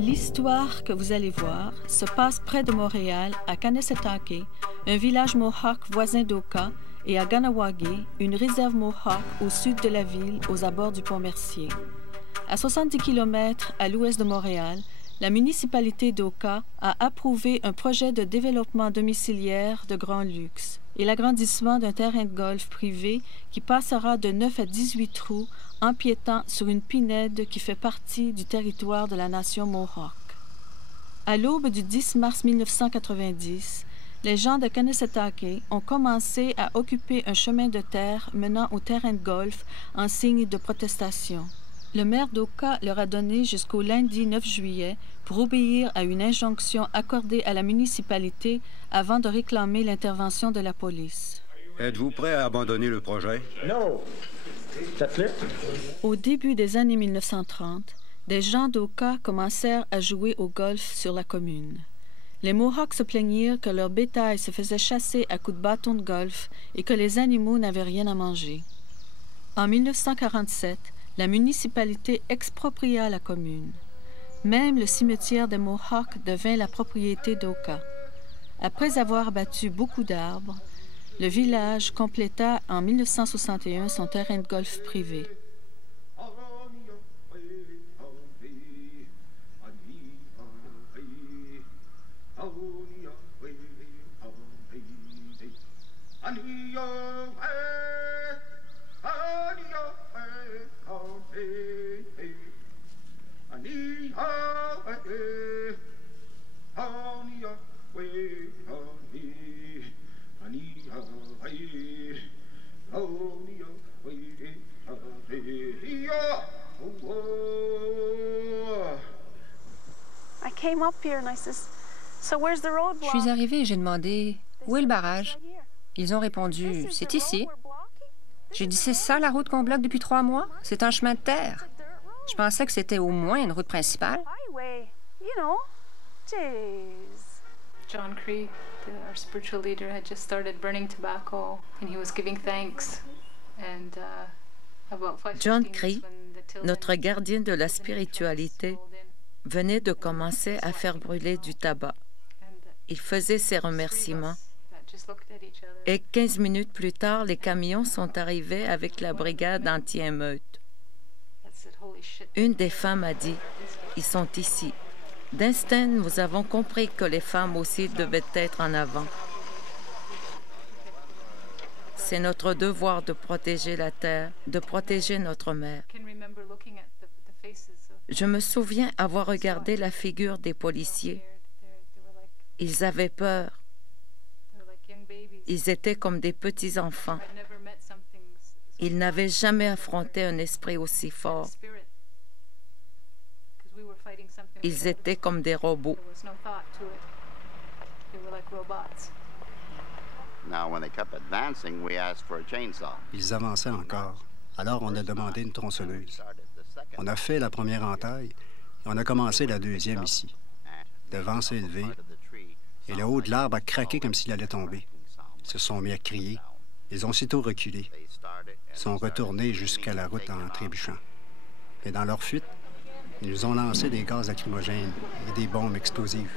L'histoire que vous allez voir se passe près de Montréal, à Kanesatake, un village Mohawk voisin d'Oka, et à Kahnawake, une réserve Mohawk au sud de la ville, aux abords du pont Mercier. À 70 km à l'ouest de Montréal, la municipalité d'Oka a approuvé un projet de développement domiciliaire de grand luxe et l'agrandissement d'un terrain de golf privé qui passera de 9 à 18 trous empiétant sur une pinède qui fait partie du territoire de la nation Mohawk. À l'aube du 10 mars 1990, les gens de Kanesatake ont commencé à occuper un chemin de terre menant au terrain de golf en signe de protestation. Le maire d'Oka leur a donné jusqu'au lundi 9 juillet pour obéir à une injonction accordée à la municipalité avant de réclamer l'intervention de la police. Êtes-vous prêt à abandonner le projet? Non. Au début des années 1930, des gens d'Oka commencèrent à jouer au golf sur la commune. Les Mohawks se plaignirent que leur bétail se faisait chasser à coups de bâton de golf et que les animaux n'avaient rien à manger. En 1947, la municipalité expropria la commune. Même le cimetière des Mohawks devint la propriété d'Oka. Après avoir abattu beaucoup d'arbres, le village compléta en 1961 son terrain de golf privé. Je suis arrivée et j'ai demandé « Où est le barrage? » Ils ont répondu « C'est ici. » J'ai dit « C'est ça la route qu'on bloque depuis 3 mois? C'est un chemin de terre. » Je pensais que c'était au moins une route principale. John Cree, our spiritual leader, had just started burning tobacco, and he was giving thanks. John Cree, notre gardien de la spiritualité, venait de commencer à faire brûler du tabac. Il faisait ses remerciements. Et 15 minutes plus tard, les camions sont arrivés avec la brigade anti-émeute. Une des femmes a dit « Ils sont ici. » D'instinct, nous avons compris que les femmes aussi devaient être en avant. C'est notre devoir de protéger la terre, de protéger notre mère. Je me souviens avoir regardé la figure des policiers. Ils avaient peur. Ils étaient comme des petits-enfants. Ils n'avaient jamais affronté un esprit aussi fort. Ils étaient comme des robots. Ils avançaient encore. Alors, on a demandé une tronçonneuse. On a fait la première entaille et on a commencé la deuxième ici. Le vent s'est élevé et le haut de l'arbre a craqué comme s'il allait tomber. Ils se sont mis à crier. Ils ont aussitôt reculé. Ils sont retournés jusqu'à la route en trébuchant. Et dans leur fuite, ils nous ont lancé des gaz lacrymogènes et des bombes explosives.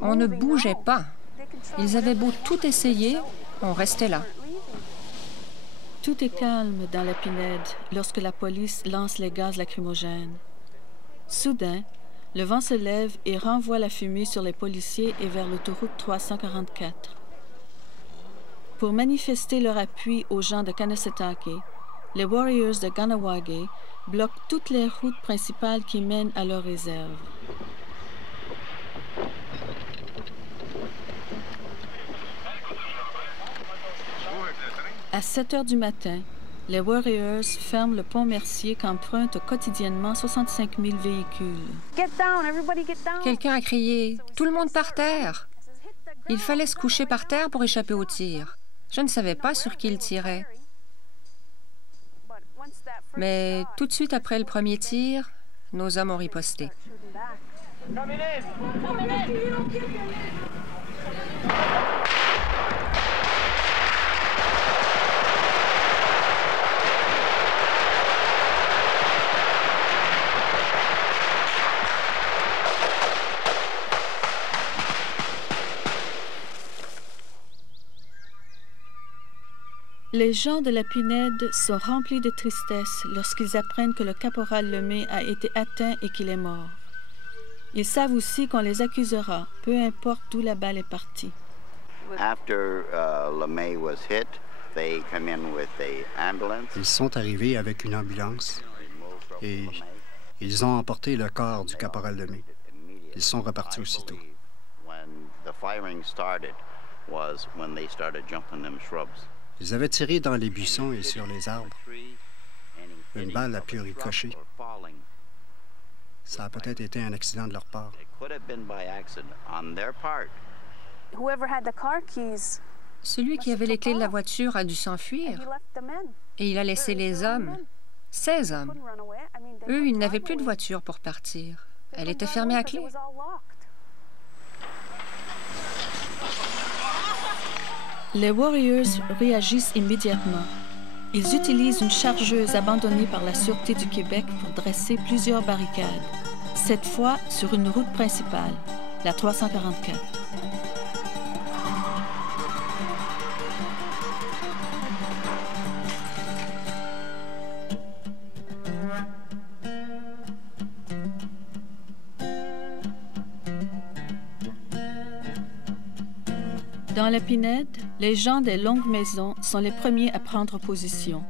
On ne bougeait pas. Ils avaient beau tout essayer, on restait là. Tout est calme dans la pinède lorsque la police lance les gaz lacrymogènes. Soudain, le vent se lève et renvoie la fumée sur les policiers et vers l'autoroute 344. Pour manifester leur appui aux gens de Kanesatake, les Warriors de Kahnawake bloquent toutes les routes principales qui mènent à leur réserve. À 7 heures du matin, les Warriors ferment le pont Mercier qu'empruntent quotidiennement 65 000 véhicules. Quelqu'un a crié « Tout le monde par terre !» Il fallait se coucher par terre pour échapper au tir. Je ne savais pas sur qui il tirait. Mais tout de suite après le premier tir, nos hommes ont riposté. Les gens de la Pinède sont remplis de tristesse lorsqu'ils apprennent que le caporal Lemay a été atteint et qu'il est mort. Ils savent aussi qu'on les accusera, peu importe d'où la balle est partie. Ils sont arrivés avec une ambulance et ils ont emporté le corps du caporal Lemay. Ils sont repartis aussitôt. Ils avaient tiré dans les buissons et sur les arbres. Une balle a pu ricocher. Ça a peut-être été un accident de leur part. Celui qui avait les clés de la voiture a dû s'enfuir. Et il a laissé les hommes, 16 hommes. Eux, ils n'avaient plus de voiture pour partir. Elle était fermée à clé. Les Warriors réagissent immédiatement. Ils utilisent une chargeuse abandonnée par la Sûreté du Québec pour dresser plusieurs barricades, cette fois sur une route principale, la 344. Dans la Pinède, les gens des Longues Maisons sont les premiers à prendre position.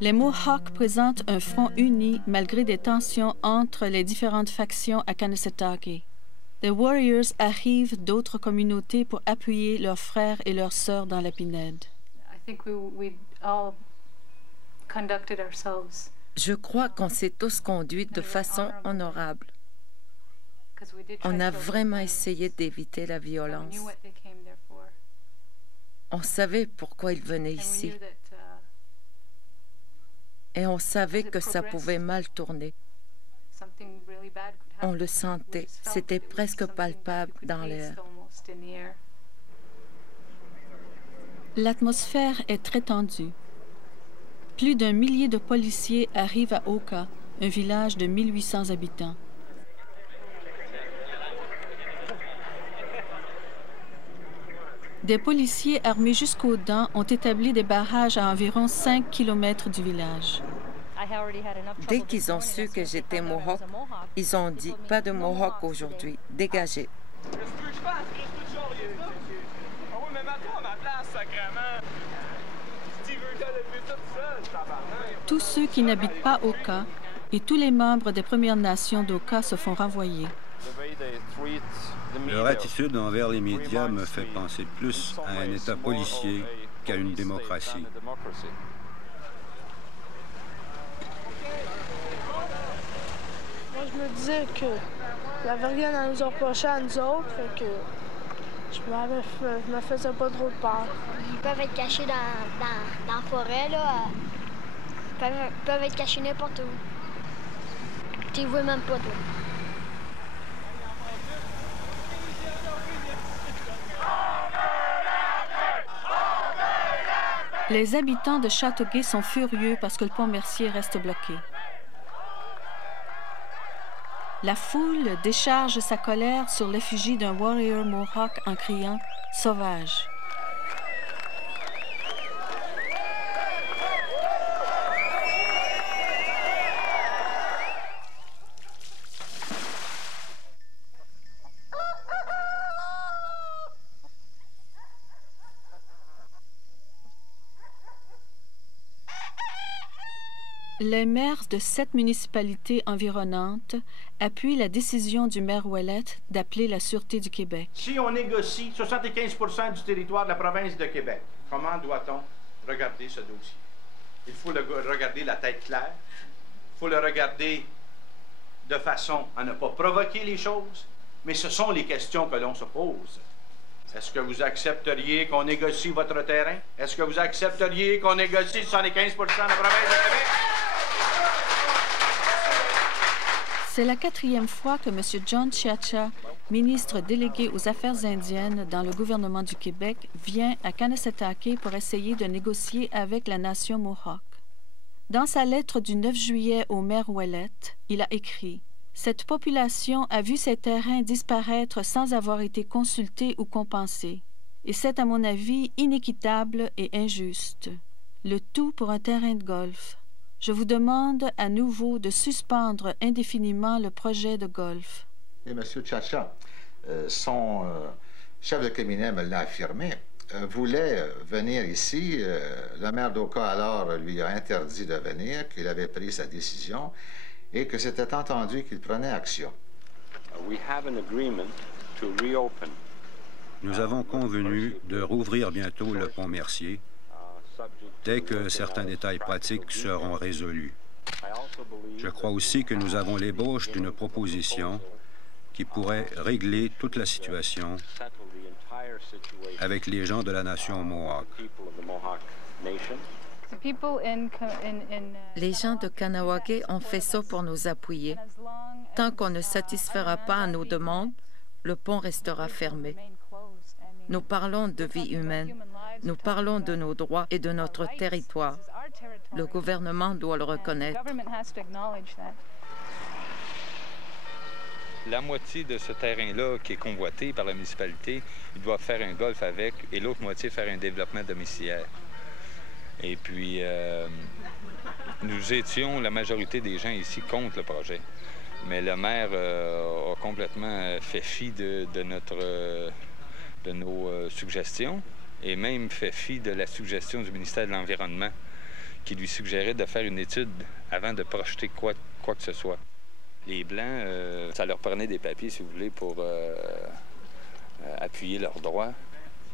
Les Mohawks présentent un front uni malgré des tensions entre les différentes factions à Kanesatake. Les Warriors arrivent d'autres communautés pour appuyer leurs frères et leurs sœurs dans la Pinède. Je crois qu'on s'est tous conduits de façon honorable. On a vraiment essayé d'éviter la violence. On savait pourquoi ils venaient ici. Et on savait que ça pouvait mal tourner. On le sentait. C'était presque palpable dans l'air. L'atmosphère est très tendue. Plus d'1 millier de policiers arrivent à Oka, un village de 1800 habitants. Des policiers armés jusqu'aux dents ont établi des barrages à environ 5 km du village. Dès qu'ils ont su que j'étais Mohawk, ils ont dit « Pas de Mohawk aujourd'hui, dégagez ». Tous ceux qui n'habitent pas Oka et tous les membres des Premières Nations d'Oka se font renvoyer. Leur attitude envers les médias me fait penser plus à un État policier qu'à une démocratie. Moi, je me disais que il n'y avait rien à nous reprocher à nous autres, fait que je me faisais pas trop de peur. Ils peuvent être cachés dans la forêt, là. Ils peuvent être cachés n'importe où. Tu les vois même pas, toi. Les habitants de Châteauguay sont furieux parce que le pont Mercier reste bloqué. La foule décharge sa colère sur l'effigie d'un warrior Mohawk en criant « Sauvage ». Les maires de 7 municipalités environnantes appuient la décision du maire Ouellette d'appeler la Sûreté du Québec. Si on négocie 75% du territoire de la province de Québec, comment doit-on regarder ce dossier? Il faut le regarder la tête claire. Il faut le regarder de façon à ne pas provoquer les choses, mais ce sont les questions que l'on se pose. Est-ce que vous accepteriez qu'on négocie votre terrain? Est-ce que vous accepteriez qu'on négocie 75% de la province de Québec? C'est la 4e fois que M. John Chiacha, ministre délégué aux Affaires indiennes dans le gouvernement du Québec, vient à Kanesatake pour essayer de négocier avec la nation Mohawk. Dans sa lettre du 9 juillet au maire Ouellette, il a écrit « Cette population a vu ses terrains disparaître sans avoir été consultée ou compensée, et c'est à mon avis inéquitable et injuste. le tout pour un terrain de golf. Je vous demande à nouveau de suspendre indéfiniment le projet de golf. Et M. Chacha, son chef de cabinet me l'a affirmé, voulait venir ici. Le maire d'Oka, alors, lui a interdit de venir, qu'il avait pris sa décision et que c'était entendu qu'il prenait action. Nous avons convenu de rouvrir bientôt le pont Mercier dès que certains détails pratiques seront résolus. Je crois aussi que nous avons l'ébauche d'une proposition qui pourrait régler toute la situation avec les gens de la nation Mohawk. Les gens de Kahnawake ont fait ça pour nous appuyer. Tant qu'on ne satisfera pas à nos demandes, le pont restera fermé. Nous parlons de vie humaine. Nous parlons de nos droits et de notre territoire. Le gouvernement doit le reconnaître. La moitié de ce terrain-là qui est convoité par la municipalité, ils doivent faire un golf avec et l'autre moitié faire un développement domiciliaire. Et puis, nous étions, la majorité des gens ici, contre le projet. Mais le maire a complètement fait fi de nos suggestions et même fait fi de la suggestion du ministère de l'Environnement qui lui suggérait de faire une étude avant de projeter quoi que ce soit. Les Blancs, ça leur prenait des papiers, si vous voulez, pour appuyer leurs droits.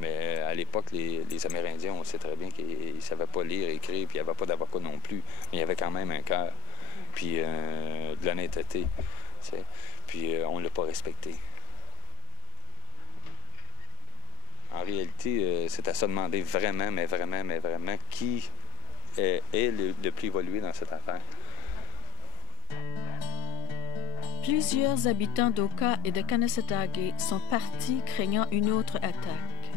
Mais à l'époque, les Amérindiens, on sait très bien qu'ils ne savaient pas lire, écrire, puis il n'y avait pas d'avocat non plus. Mais il y avait quand même un cœur, puis de l'honnêteté. Puis on ne l'a pas respecté. En réalité, c'est à se demander vraiment, mais vraiment, qui est le plus évolué dans cette affaire. Plusieurs habitants d'Oka et de Kanesatake sont partis craignant une autre attaque.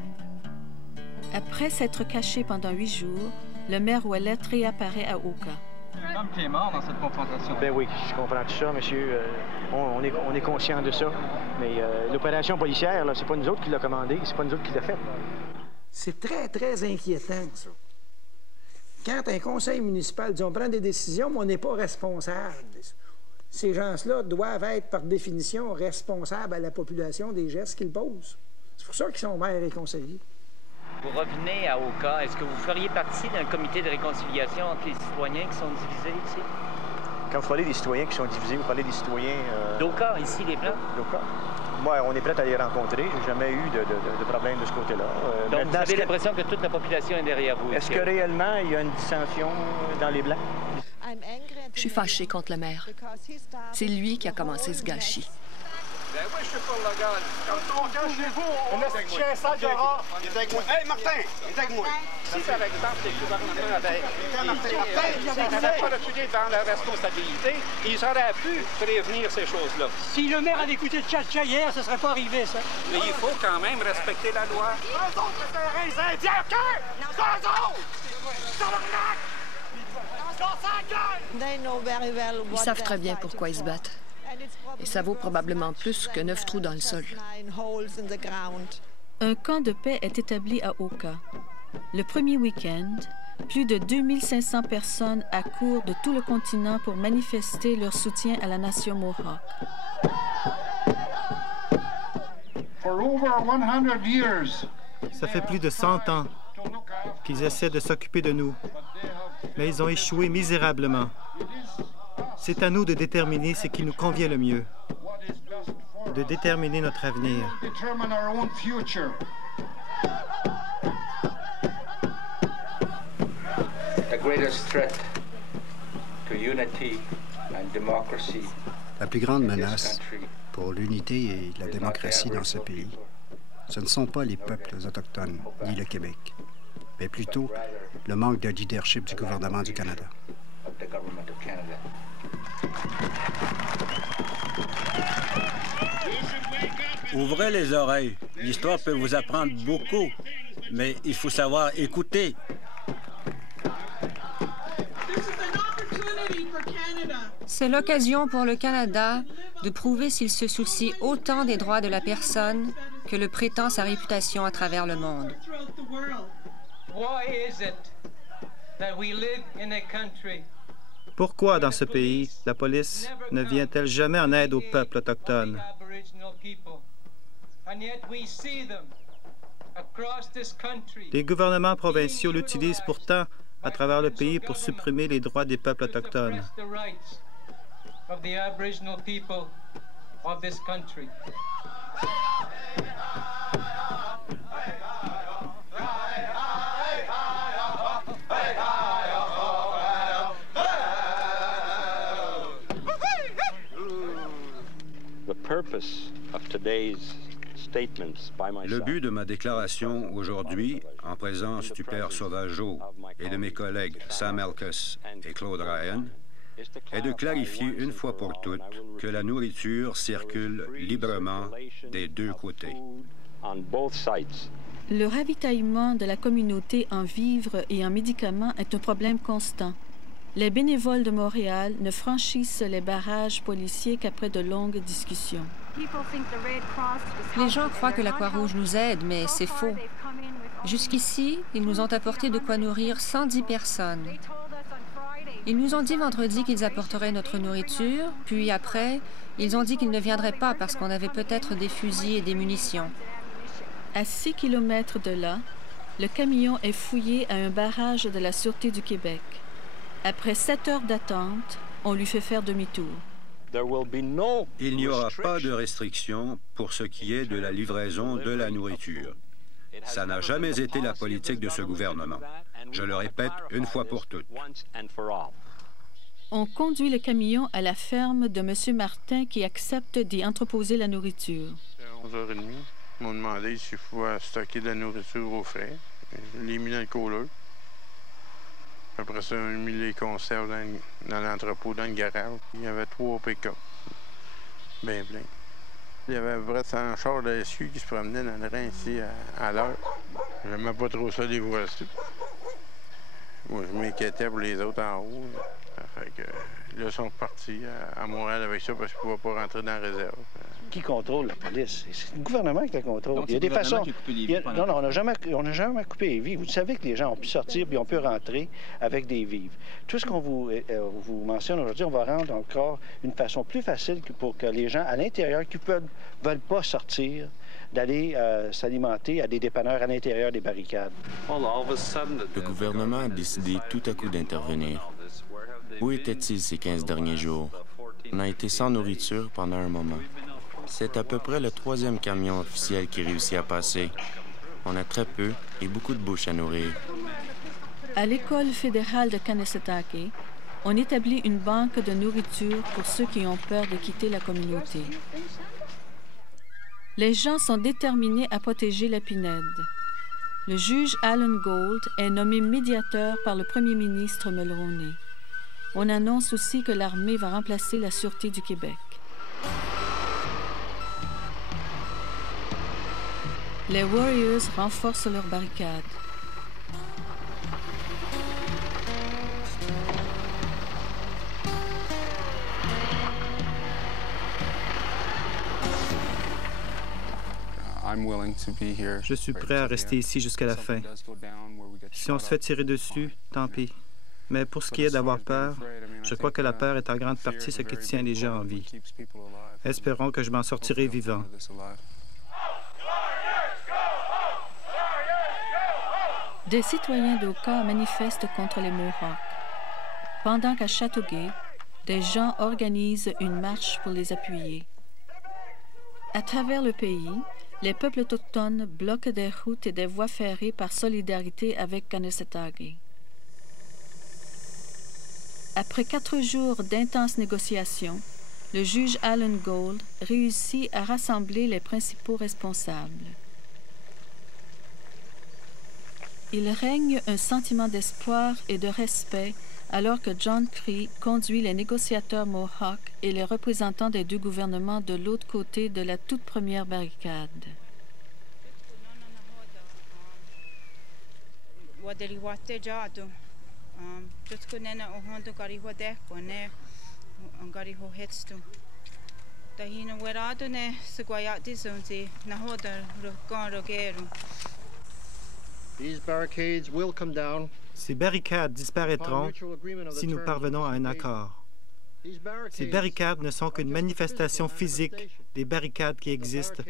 Après s'être caché pendant 8 jours, le maire Ouellet réapparaît à Oka. Il y a un homme qui est mort dans cette confrontation. Ben oui, je comprends tout ça, monsieur. On est conscient de ça. Mais l'opération policière, c'est pas nous autres qui l'a commandée, c'est pas nous autres qui l'a faite. C'est très, très inquiétant, ça. Quand un conseil municipal dit on prend des décisions, mais on n'est pas responsable. Ces gens-là doivent être, par définition, responsables à la population des gestes qu'ils posent. C'est pour ça qu'ils sont maires et conseillers. Vous revenez à Oka. Est-ce que vous feriez partie d'un comité de réconciliation entre les citoyens qui sont divisés ici? Quand vous parlez des citoyens qui sont divisés, vous parlez des citoyens... D'Oka, ici, les Blancs? D'Oka. Moi, on est prêt à les rencontrer. J'ai jamais eu de problème de ce côté-là. Donc, vous avez l'impression que toute la population est derrière vous? Est-ce que réellement, il y a une dissension dans les Blancs? Je suis fâchée contre le maire. C'est lui qui a commencé ce gâchis. Ben oui, je suis pour le gars. Quand chez vous, on a ce chien sale dehors. Il est avec moi. Hey, Martin, il est avec moi. Si, par exemple, les gouvernements avaient... S'ils n'avaient pas reculé devant leur responsabilité, ils auraient pu prévenir ces choses-là. Si le maire avait écouté le Tchatcha hier, ça ne serait pas arrivé, ça. Mais il faut quand même respecter la loi. Eux autres, les Indiens, OK? Eux autres! Tabarnak! Ils savent très bien pourquoi ils se battent. Et ça vaut probablement plus que 9 trous dans le sol. Un camp de paix est établi à Oka. Le premier week-end, plus de 2500 personnes accourent de tout le continent pour manifester leur soutien à la nation Mohawk. Ça fait plus de 100 ans qu'ils essaient de s'occuper de nous, mais ils ont échoué misérablement. C'est à nous de déterminer ce qui nous convient le mieux, de déterminer notre avenir. La plus grande menace pour l'unité et la démocratie dans ce pays, ce ne sont pas les peuples autochtones ni le Québec, mais plutôt le manque de leadership du gouvernement du Canada. Ouvrez les oreilles. L'histoire peut vous apprendre beaucoup, mais il faut savoir écouter. C'est l'occasion pour le Canada de prouver s'il se soucie autant des droits de la personne que le prétend sa réputation à travers le monde. Why is it Pourquoi, dans ce pays, la police ne vient-elle jamais en aide au peuple autochtone? Les gouvernements provinciaux l'utilisent pourtant à travers le pays pour supprimer les droits des peuples autochtones. Le but de ma déclaration aujourd'hui, en présence du Père Sauvageau et de mes collègues Sam Elkus et Claude Ryan, est de clarifier une fois pour toutes que la nourriture circule librement des deux côtés. Le ravitaillement de la communauté en vivres et en médicaments est un problème constant. Les bénévoles de Montréal ne franchissent les barrages policiers qu'après de longues discussions. Les gens croient que la Croix-Rouge nous aide, mais c'est faux. Jusqu'ici, ils nous ont apporté de quoi nourrir 110 personnes. Ils nous ont dit vendredi qu'ils apporteraient notre nourriture, puis après, ils ont dit qu'ils ne viendraient pas parce qu'on avait peut-être des fusils et des munitions. À 6 kilomètres de là, le camion est fouillé à un barrage de la Sûreté du Québec. Après 7 heures d'attente, on lui fait faire demi-tour. Il n'y aura pas de restriction pour ce qui est de la livraison de la nourriture. Ça n'a jamais été la politique de ce gouvernement. Je le répète une fois pour toutes. On conduit le camion à la ferme de M. Martin qui accepte d'y entreposer la nourriture. À 11h30, ils m'ont demandé s'il pouvait stocker de la nourriture au frais. Je l'ai mis dans le cooler. Après ça, on a mis les conserves dans l'entrepôt, dans le garage. Il y avait 3 pick-up, bien plein. Il y avait à peu près 100 chars de SQ qui se promenaient dans le Rhin ici à l'heure. J'aimais pas trop ça, les voitures. Moi, je m'inquiétais pour les autres en haut. Fait que, là, ils sont partis à Montréal avec ça parce qu'ils ne pouvaient pas rentrer dans la réserve. Qui contrôle la police? C'est le gouvernement qui la contrôle. Donc, il y a des façons. Non, on n'a jamais coupé les vivres. Vous savez que les gens ont pu sortir et ont pu rentrer avec des vivres. Tout ce qu'on vous mentionne aujourd'hui, on va rendre encore une façon plus facile pour que les gens à l'intérieur qui ne veulent pas sortir, d'aller s'alimenter à des dépanneurs à l'intérieur des barricades. Le gouvernement a décidé tout à coup d'intervenir. Où était-il ces 15 derniers jours? On a été sans nourriture pendant un moment. C'est à peu près le 3e camion officiel qui réussit à passer. On a très peu et beaucoup de bouches à nourrir. À l'école fédérale de Kanesatake, on établit une banque de nourriture pour ceux qui ont peur de quitter la communauté. Les gens sont déterminés à protéger la Pinède. Le juge Alan Gold est nommé médiateur par le premier ministre Mulroney. On annonce aussi que l'armée va remplacer la Sûreté du Québec. Les Warriors renforcent leurs barricades. Je suis prêt à rester ici jusqu'à la fin. Si on se fait tirer dessus, tant pis. Mais pour ce qui est d'avoir peur, je crois que la peur est en grande partie ce qui tient les gens en vie. Espérons que je m'en sortirai vivant. Des citoyens d'Oka manifestent contre les Mohawks, pendant qu'à Châteauguay, des gens organisent une marche pour les appuyer. À travers le pays, les peuples autochtones bloquent des routes et des voies ferrées par solidarité avec Kanesatake. Après 4 jours d'intenses négociations, le juge Alan Gold réussit à rassembler les principaux responsables. Il règne un sentiment d'espoir et de respect alors que John Cree conduit les négociateurs Mohawks et les représentants des 2 gouvernements de l'autre côté de la toute première barricade. These barricades will come down Ces barricades disparaîtront si nous parvenons à un accord. Ces barricades ne sont qu'une manifestation physique des barricades qui existent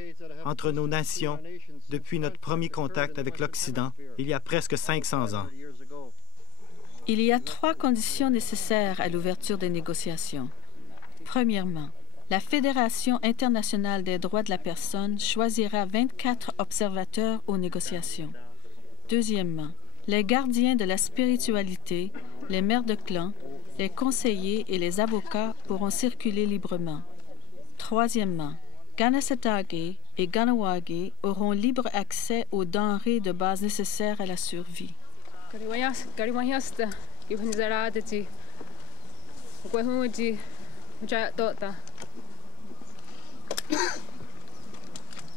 entre nos nations depuis notre premier contact avec l'Occident, il y a presque 500 ans. Il y a 3 conditions nécessaires à l'ouverture des négociations. Premièrement, la Fédération internationale des droits de la personne choisira 24 observateurs aux négociations. Deuxièmement, les gardiens de la spiritualité, les maires de clan, les conseillers et les avocats pourront circuler librement. Troisièmement, Kanesatake et Ganawagi auront libre accès aux denrées de base nécessaires à la survie.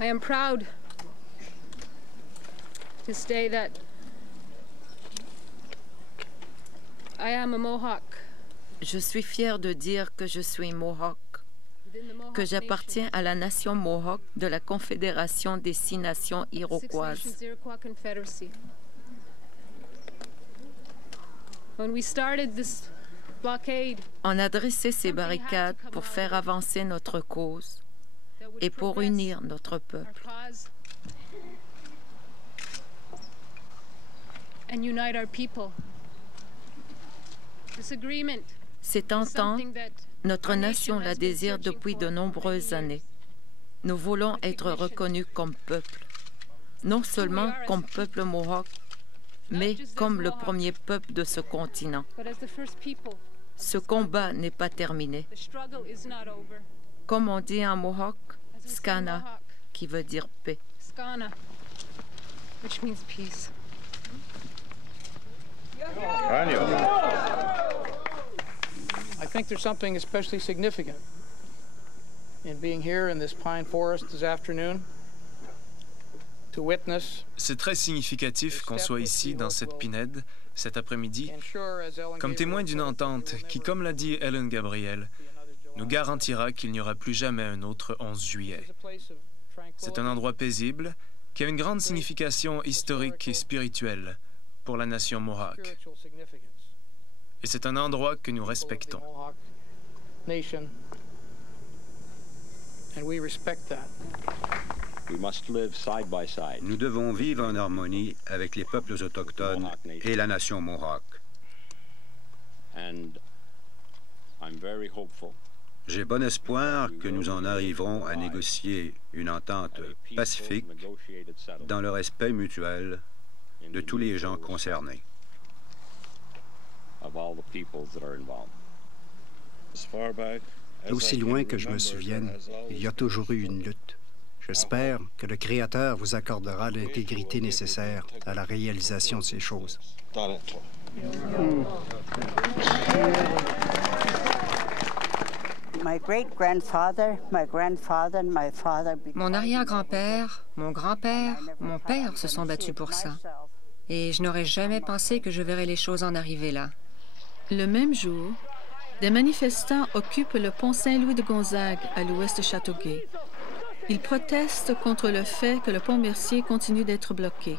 I am proud to say that I am a Mohawk. Je suis fière de dire que je suis Mohawk, que j'appartiens à la nation Mohawk de la Confédération des 6 nations iroquoises. On a dressé ces barricades pour faire avancer notre cause et pour unir notre peuple. Cette entente, notre nation la désire depuis de nombreuses années. Nous voulons être reconnus comme peuple, non seulement comme peuple Mohawk, mais comme le premier peuple de ce continent. Ce combat n'est pas terminé. Comme on dit en Mohawk, Skana, qui veut dire paix. Skana, which means peace. I think there's something especially significant in being here in this pine forest this afternoon to witness. C'est très significatif qu'on soit ici dans cette pinède cet après-midi comme témoin d'une entente qui, comme l'a dit Ellen Gabriel, nous garantira qu'il n'y aura plus jamais un autre 11 juillet. C'est un endroit paisible qui a une grande signification historique et spirituelle pour la nation Mohawk. Et c'est un endroit que nous respectons. Nous devons vivre en harmonie avec les peuples autochtones et la nation Mohawk. J'ai bon espoir que nous en arriverons à négocier une entente pacifique dans le respect mutuel de tous les gens concernés. D'aussi loin que je me souvienne, il y a toujours eu une lutte. J'espère que le Créateur vous accordera l'intégrité nécessaire à la réalisation de ces choses. Mon arrière-grand-père, mon grand-père, mon père se sont battus pour ça. Et je n'aurais jamais pensé que je verrais les choses en arriver là. Le même jour, des manifestants occupent le pont Saint-Louis de Gonzague à l'ouest de Châteauguay. Ils protestent contre le fait que le pont Mercier continue d'être bloqué.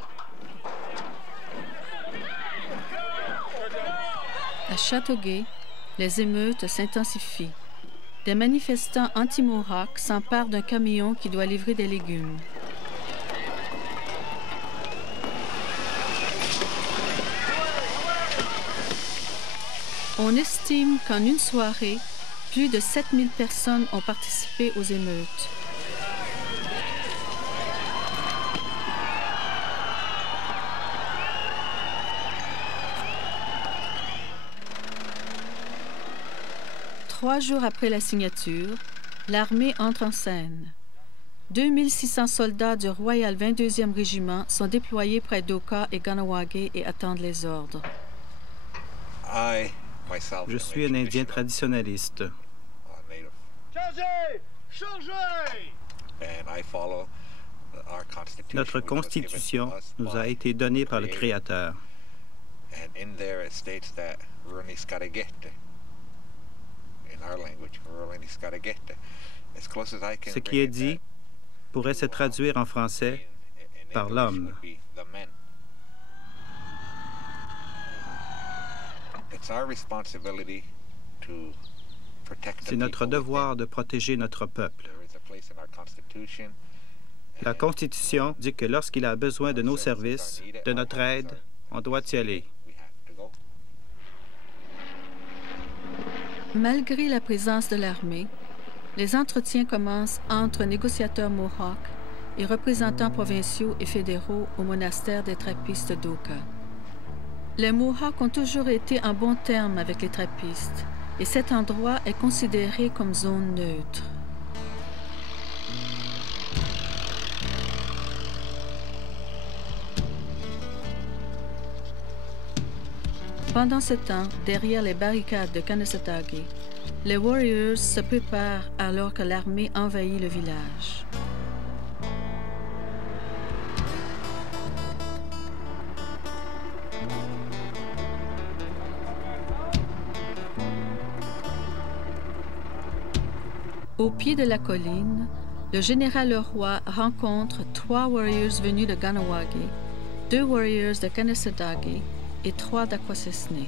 À Châteauguay, les émeutes s'intensifient. Des manifestants anti-Mohawk s'emparent d'un camion qui doit livrer des légumes. On estime qu'en une soirée, plus de 7000 personnes ont participé aux émeutes. Trois jours après la signature, l'armée entre en scène. 2600 soldats du Royal 22e Régiment sont déployés près d'Oka et Ganawagi et attendent les ordres. Je suis un Indien traditionnaliste. Notre Constitution nous a été donnée par le Créateur. Ce qui est dit pourrait se traduire en français par l'homme. C'est notre devoir de protéger notre peuple. La Constitution dit que lorsqu'il a besoin de nos services, de notre aide, on doit y aller. Malgré la présence de l'armée, les entretiens commencent entre négociateurs Mohawks et représentants provinciaux et fédéraux au monastère des Trappistes d'Oka. Les Mohawks ont toujours été en bons termes avec les Trappistes et cet endroit est considéré comme zone neutre. Pendant ce temps, derrière les barricades de Kanesatake, les Warriors se préparent alors que l'armée envahit le village. Au pied de la colline, le général Leroy rencontre 3 Warriors venus de Ganawage, 2 Warriors de Kanesatake et 3 d'Akwesasne.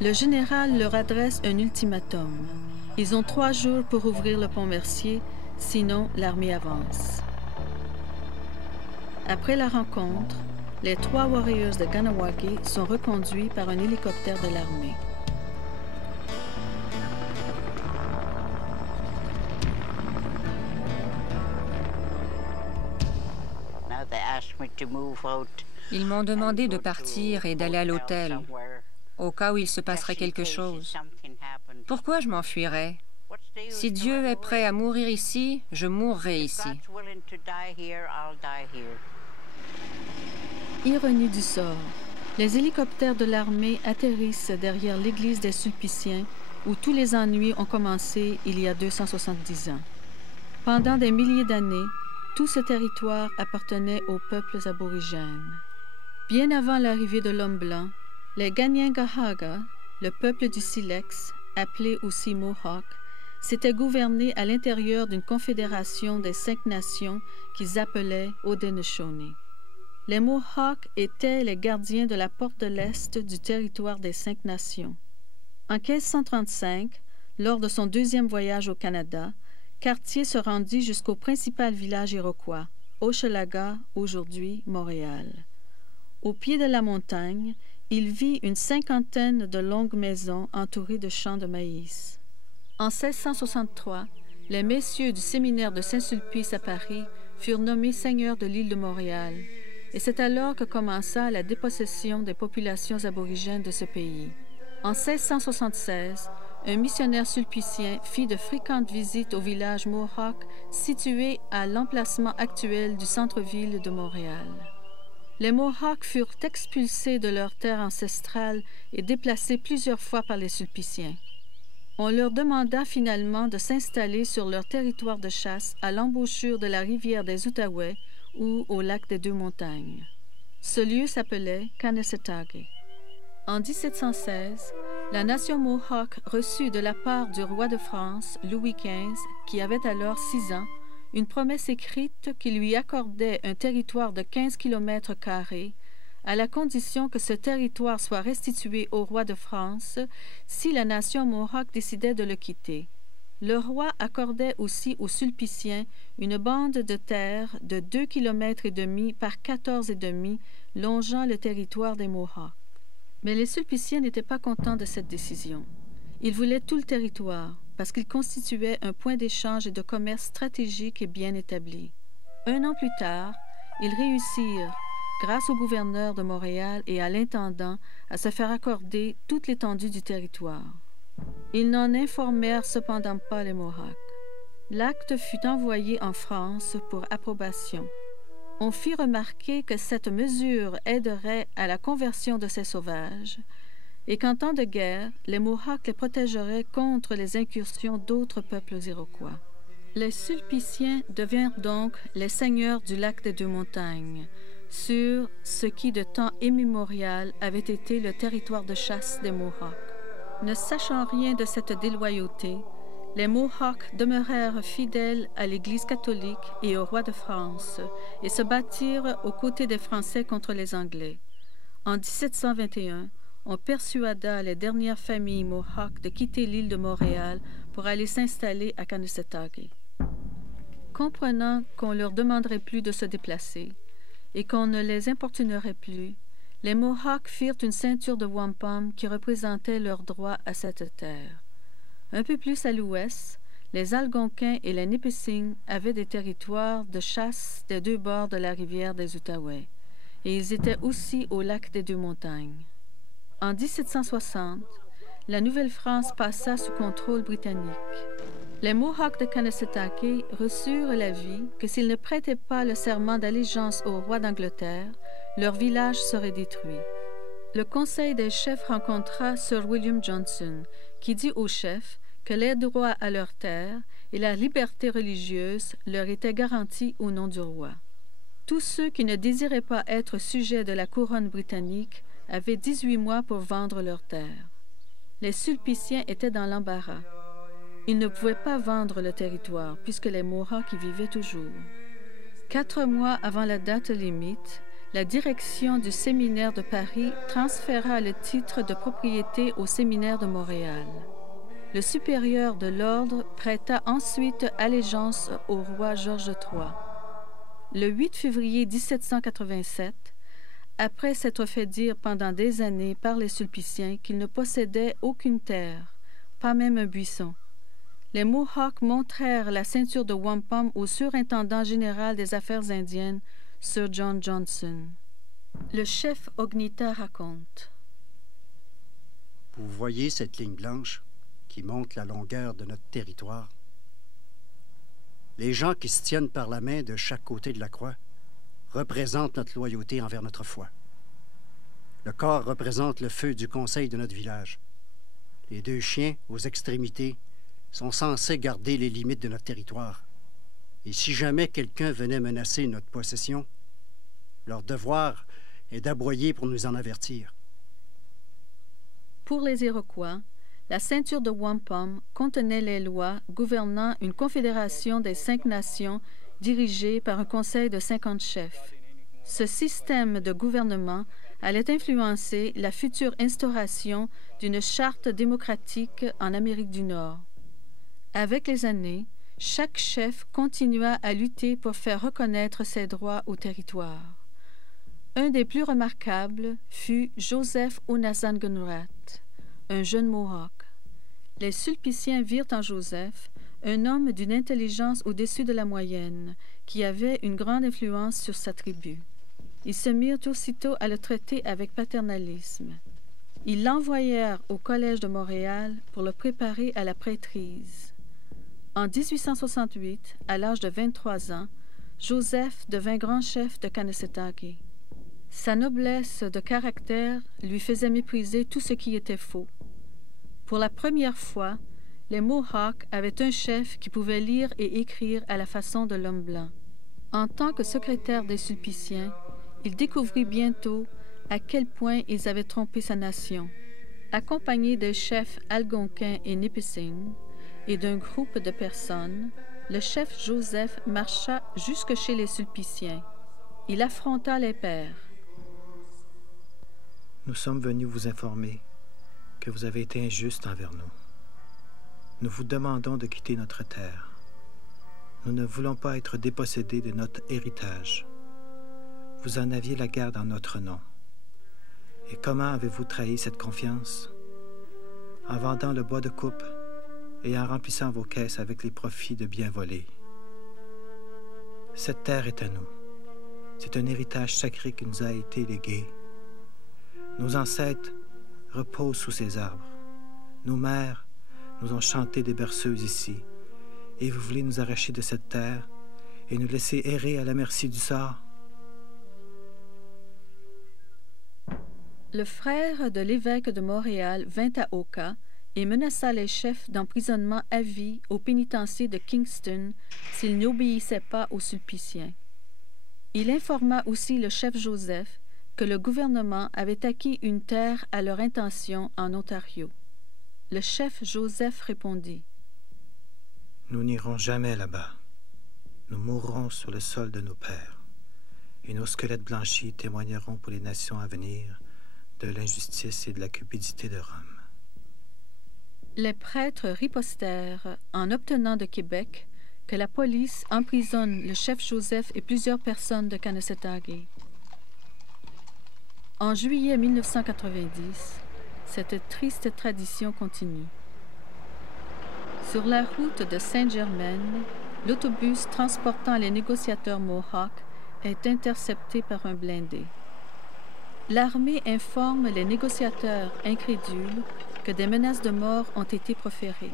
Le général leur adresse un ultimatum. Ils ont 3 jours pour ouvrir le pont Mercier, sinon l'armée avance. Après la rencontre, les 3 Warriors de Ganawage sont reconduits par un hélicoptère de l'armée. Ils m'ont demandé de partir et d'aller à l'hôtel, au cas où il se passerait quelque chose. Pourquoi je m'enfuirais? Si Dieu est prêt à mourir ici, je mourrai ici. Ironie du sort. Les hélicoptères de l'armée atterrissent derrière l'église des Sulpiciens, où tous les ennuis ont commencé il y a 270 ans. Pendant des milliers d'années, tout ce territoire appartenait aux peuples aborigènes. Bien avant l'arrivée de l'homme blanc, les Kanien'kehá:ka, le peuple du Silex, appelé aussi Mohawk, s'étaient gouvernés à l'intérieur d'une confédération des 5 nations qu'ils appelaient Haudenosaunee. Les Mohawks étaient les gardiens de la porte de l'Est du territoire des 5 nations. En 1535, lors de son 2e voyage au Canada, Cartier se rendit jusqu'au principal village iroquois, Hochelaga, aujourd'hui Montréal. Au pied de la montagne, il vit une 50aine de longues maisons entourées de champs de maïs. En 1663, les messieurs du séminaire de Saint-Sulpice à Paris furent nommés seigneurs de l'île de Montréal, et c'est alors que commença la dépossession des populations aborigènes de ce pays. En 1676, un missionnaire sulpicien fit de fréquentes visites au village Mohawk situé à l'emplacement actuel du centre-ville de Montréal. Les Mohawks furent expulsés de leur terre ancestrale et déplacés plusieurs fois par les Sulpiciens. On leur demanda finalement de s'installer sur leur territoire de chasse à l'embouchure de la rivière des Outaouais ou au lac des Deux-Montagnes. Ce lieu s'appelait Kanesatake. En 1716, la nation Mohawk reçut de la part du roi de France, Louis XV, qui avait alors 6 ans, une promesse écrite qui lui accordait un territoire de 15 km² à la condition que ce territoire soit restitué au roi de France si la nation Mohawk décidait de le quitter. Le roi accordait aussi aux Sulpiciens une bande de terre de 2,5 km par 14,5 longeant le territoire des Mohawks. Mais les Sulpiciens n'étaient pas contents de cette décision. Ils voulaient tout le territoire parce qu'il constituait un point d'échange et de commerce stratégique et bien établi. 1 an plus tard, ils réussirent, grâce au gouverneur de Montréal et à l'intendant, à se faire accorder toute l'étendue du territoire. Ils n'en informèrent cependant pas les Mohawks. L'acte fut envoyé en France pour approbation. On fit remarquer que cette mesure aiderait à la conversion de ces sauvages et qu'en temps de guerre, les Mohawks les protégeraient contre les incursions d'autres peuples iroquois. Les Sulpiciens devinrent donc les seigneurs du lac des Deux-Montagnes, sur ce qui de temps immémorial avait été le territoire de chasse des Mohawks. Ne sachant rien de cette déloyauté, les Mohawks demeurèrent fidèles à l'Église catholique et au roi de France et se battirent aux côtés des Français contre les Anglais. En 1721, on persuada les dernières familles Mohawks de quitter l'île de Montréal pour aller s'installer à Kanesatake. Comprenant qu'on leur demanderait plus de se déplacer et qu'on ne les importunerait plus, les Mohawks firent une ceinture de wampum qui représentait leur droit à cette terre. Un peu plus à l'ouest, les Algonquins et les Nipissing avaient des territoires de chasse des deux bords de la rivière des Outaouais, et ils étaient aussi au lac des Deux-Montagnes. En 1760, la Nouvelle-France passa sous contrôle britannique. Les Mohawks de Kanesatake reçurent l'avis que s'ils ne prêtaient pas le serment d'allégeance au roi d'Angleterre, leur village serait détruit. Le Conseil des chefs rencontra Sir William Johnson, qui dit aux chefs que les droits à leur terre et la liberté religieuse leur étaient garantis au nom du roi. Tous ceux qui ne désiraient pas être sujets de la couronne britannique avaient 18 mois pour vendre leurs terres. Les Sulpiciens étaient dans l'embarras. Ils ne pouvaient pas vendre le territoire puisque les Mohawks y vivaient toujours. 4 mois avant la date limite, la direction du séminaire de Paris transféra le titre de propriété au séminaire de Montréal. Le supérieur de l'ordre prêta ensuite allégeance au roi Georges III. Le 8 février 1787, après s'être fait dire pendant des années par les Sulpiciens qu'ils ne possédaient aucune terre, pas même un buisson, les Mohawks montrèrent la ceinture de wampum au surintendant général des affaires indiennes, Sir John Johnson. Le chef Ognita raconte. Vous voyez cette ligne blanche qui montre la longueur de notre territoire? Les gens qui se tiennent par la main de chaque côté de la croix représentent notre loyauté envers notre foi. Le corps représente le feu du conseil de notre village. Les 2 chiens, aux extrémités, sont censés garder les limites de notre territoire. Et si jamais quelqu'un venait menacer notre possession, leur devoir est d'aboyer pour nous en avertir. Pour les Iroquois, la ceinture de wampum contenait les lois gouvernant une confédération des 5 nations dirigée par un conseil de 50 chefs. Ce système de gouvernement allait influencer la future instauration d'une charte démocratique en Amérique du Nord. Avec les années, chaque chef continua à lutter pour faire reconnaître ses droits au territoire. Un des plus remarquables fut Joseph Onazangunrat, un jeune Mohawk. Les Sulpiciens virent en Joseph un homme d'une intelligence au-dessus de la moyenne, qui avait une grande influence sur sa tribu. Ils se mirent aussitôt à le traiter avec paternalisme. Ils l'envoyèrent au Collège de Montréal pour le préparer à la prêtrise. En 1868, à l'âge de 23 ans, Joseph devint grand chef de Kanesatake. Sa noblesse de caractère lui faisait mépriser tout ce qui était faux. Pour la première fois, les Mohawks avaient un chef qui pouvait lire et écrire à la façon de l'homme blanc. En tant que secrétaire des Sulpiciens, il découvrit bientôt à quel point ils avaient trompé sa nation. Accompagné des chefs algonquins et Nipissing et d'un groupe de personnes, le chef Joseph marcha jusque chez les Sulpiciens. Il affronta les pères. Nous sommes venus vous informer que vous avez été injuste envers nous. Nous vous demandons de quitter notre terre. Nous ne voulons pas être dépossédés de notre héritage. Vous en aviez la garde en notre nom. Et comment avez-vous trahi cette confiance? En vendant le bois de coupe et en remplissant vos caisses avec les profits de biens volés. Cette terre est à nous. C'est un héritage sacré qui nous a été légué. Nos ancêtres reposent sous ces arbres. Nos mères nous ont chanté des berceuses ici. Et vous voulez nous arracher de cette terre et nous laisser errer à la merci du sort? Le frère de l'évêque de Montréal vint à Oka et menaça les chefs d'emprisonnement à vie au pénitencier de Kingston s'ils n'obéissaient pas aux Sulpiciens. Il informa aussi le chef Joseph que le gouvernement avait acquis une terre à leur intention en Ontario. Le chef Joseph répondit: « Nous n'irons jamais là-bas. Nous mourrons sur le sol de nos pères, et nos squelettes blanchis témoigneront pour les nations à venir de l'injustice et de la cupidité de Rome. Les prêtres ripostèrent en obtenant de Québec que la police emprisonne le chef Joseph et plusieurs personnes de Kanesatake. En juillet 1990, cette triste tradition continue. Sur la route de Saint-Germain, l'autobus transportant les négociateurs Mohawks est intercepté par un blindé. L'armée informe les négociateurs incrédules que des menaces de mort ont été proférées.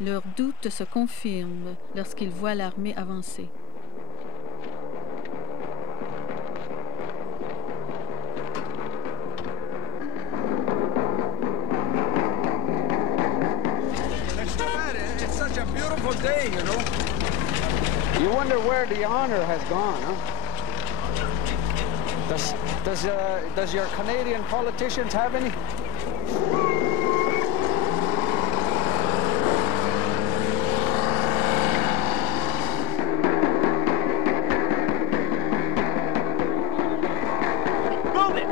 Leurs doutes se confirment lorsqu'ils voient l'armée avancer. It's such a beautiful day, you know. You wonder where the honor has gone, huh? Does your Canadian politicians have any? Move it!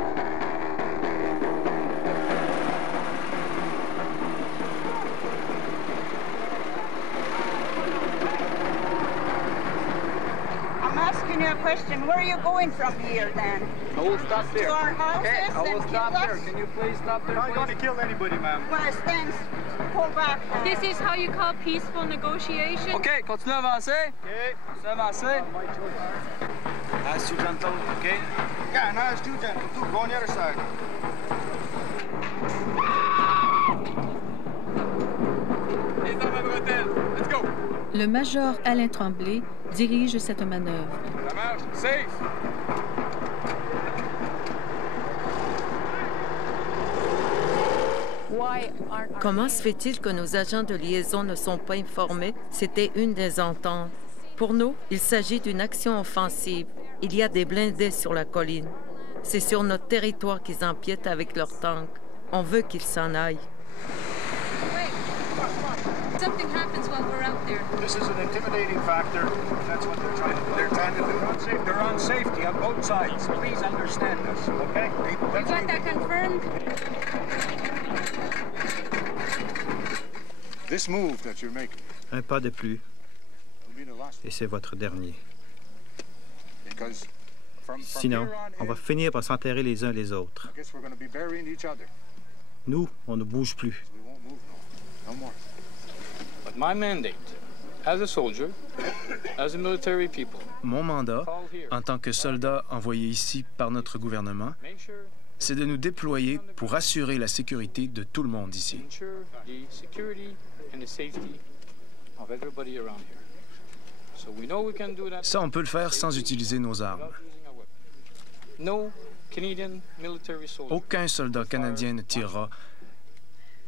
I'm asking you a question. Where are you going from here, then? I will stop there. To our houses Okay, I will and stop kill there. us? Can you please stop there? I'm not going to kill anybody, ma'am. Well, stand, pull back. This is how you call peaceful negotiation? Okay, continue à avancer. Okay. Continue à avancer. That's too gentle, okay? Yeah, now it's too gentle, too. Go on the other side. Let's go. Le major Alain Tremblay dirige cette manœuvre. Ça marche. Safe. Comment se fait-il que nos agents de liaison ne sont pas informés? C'était une des ententes. Pour nous, il s'agit d'une action offensive. Il y a des blindés sur la colline. C'est sur notre territoire qu'ils empiètent avec leurs tanks. On veut qu'ils s'en aillent. Something happens while we're out there. This is an intimidating factor. That's what they're trying to do. They're trying to do. They're on safety on both sides. Please understand this, okay? You got that confirmed? This move that you're making. Un pas de plus, et c'est votre dernier. Sinon, on va finir par s'enterrer les uns les autres. Nous, on ne bouge plus. But my mandate, as a soldier, as a military people, Mon mandat, en tant que soldat envoyé ici par notre gouvernement, c'est de nous déployer pour assurer la sécurité de tout le monde ici. ensure the security and the safety of everybody around here. So we know we can do that. Ça, on peut le faire sans utiliser nos armes. No Canadian military soldier. Aucun soldat canadien ne tirera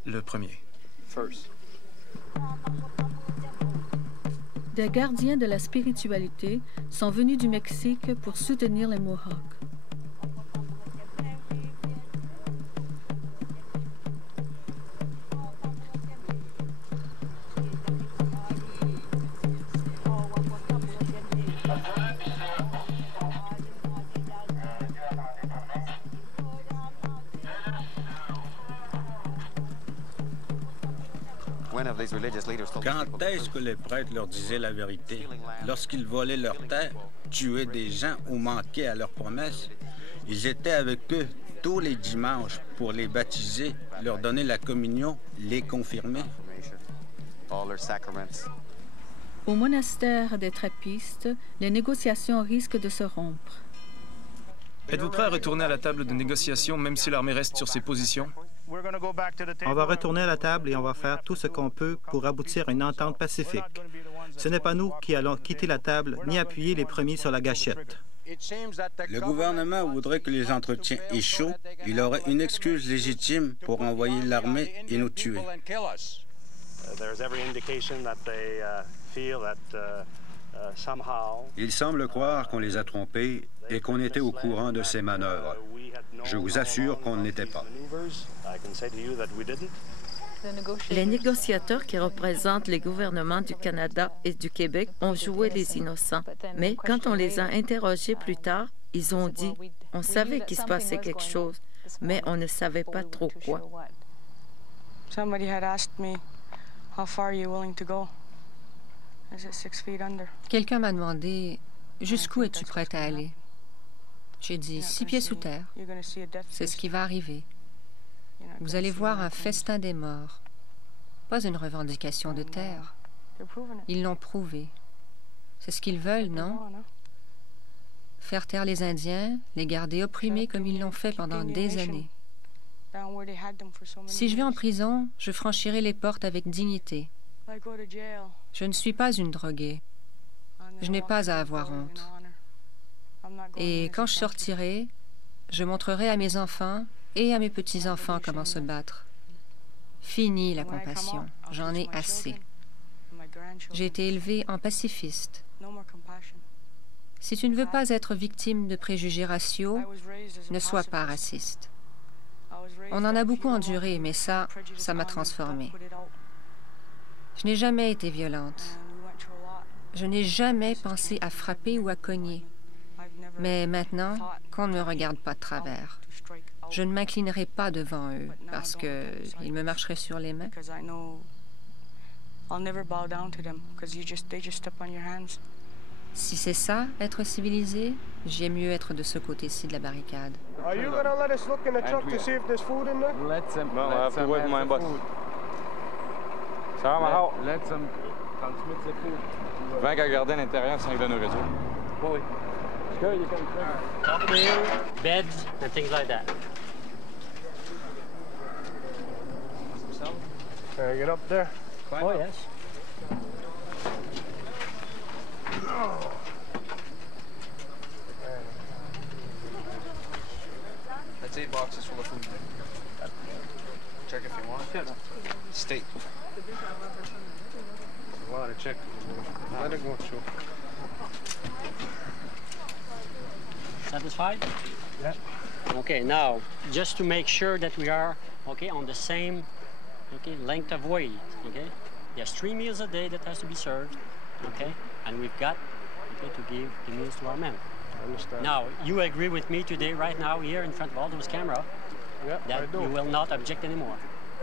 le premier. First. Des gardiens de la spiritualité sont venus du Mexique pour soutenir les Mohawks. Quand est-ce que les prêtres leur disaient la vérité? Lorsqu'ils volaient leurs terres, tuaient des gens ou manquaient à leurs promesses, ils étaient avec eux tous les dimanches pour les baptiser, leur donner la communion, les confirmer. Au monastère des Trappistes, les négociations risquent de se rompre. Êtes-vous prêt à retourner à la table de négociation même si l'armée reste sur ses positions? On va retourner à la table et on va faire tout ce qu'on peut pour aboutir à une entente pacifique. Ce n'est pas nous qui allons quitter la table ni appuyer les premiers sur la gâchette. Le gouvernement voudrait que les entretiens échouent. Il aurait une excuse légitime pour envoyer l'armée et nous tuer. Il semble croire qu'on les a trompés et qu'on était au courant de ces manœuvres. Je vous assure qu'on ne l'était pas. Les négociateurs qui représentent les gouvernements du Canada et du Québec ont joué les innocents. Mais quand on les a interrogés plus tard, ils ont dit « On savait qu'il se passait quelque chose. mais on ne savait pas trop quoi. Quelqu'un m'a demandé « Jusqu'où es-tu prête à aller? » J'ai dit « 6 pieds sous terre. C'est ce qui va arriver. Vous allez voir un festin des morts. Pas une revendication de terre. Ils l'ont prouvé. C'est ce qu'ils veulent, non? Faire taire les Indiens, les garder opprimés comme ils l'ont fait pendant des années. Si je vais en prison, je franchirai les portes avec dignité. Je ne suis pas une droguée. Je n'ai pas à avoir honte. Et quand je sortirai, je montrerai à mes enfants et à mes petits-enfants comment se battre. Fini la compassion. J'en ai assez. J'ai été élevée en pacifiste. Si tu ne veux pas être victime de préjugés raciaux, ne sois pas raciste. On en a beaucoup enduré, mais ça m'a transformée. Je n'ai jamais été violente. Je n'ai jamais pensé à frapper ou à cogner. Mais maintenant, qu'on ne me regarde pas de travers. Je ne m'inclinerai pas devant eux parce qu'ils me marcheraient sur les mains. Si c'est ça, être civilisé, j'aime mieux être de ce côté-ci de la barricade. Are you gonna let us look in the truck to see if there's food in there? Non, I have to wait for my boss. Ça va, Mahao? Vingt qu'à garder à l'intérieur sans qu'il donne un réseau. Oui. Top wheel, beds, and things like that. Can I get up there? Oh, yes. That's 8 boxes full of food. Check if you want. Steak. A lot of chicken. Let it go, show. Satisfied? Yeah. Okay, now, just to make sure that we are, on the same, length of weight, There's 3 meals a day that has to be served, And we've got, to give the meals to our men. I understand. Now, you agree with me today, right now, here in front of all those cameras, that you will not object anymore?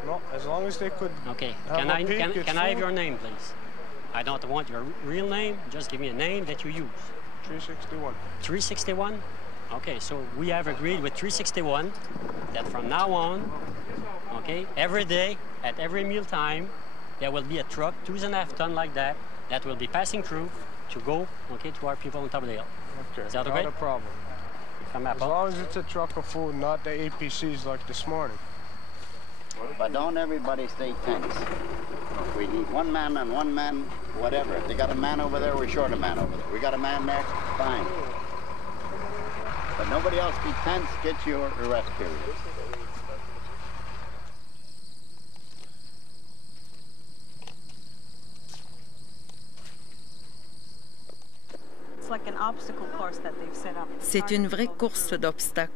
No, as long as they could. Okay. Can I have your name, please? I don't want your real name. Just give me a name that you use. 361. 361? Okay, so we have agreed with 361 that from now on, every day, at every meal time, there will be a truck, 2.5 tons like that will be passing through to go, to our people on top of the hill. Okay, is that okay? Not a problem. As long as it's a truck of food, not the APCs like this morning. But don't everybody stay tense. We need one man and one man, whatever. If they got a man over there, we're short a man over there. We got a man there, fine. But nobody else be tense, get your arrest period. C'est une vraie course d'obstacles.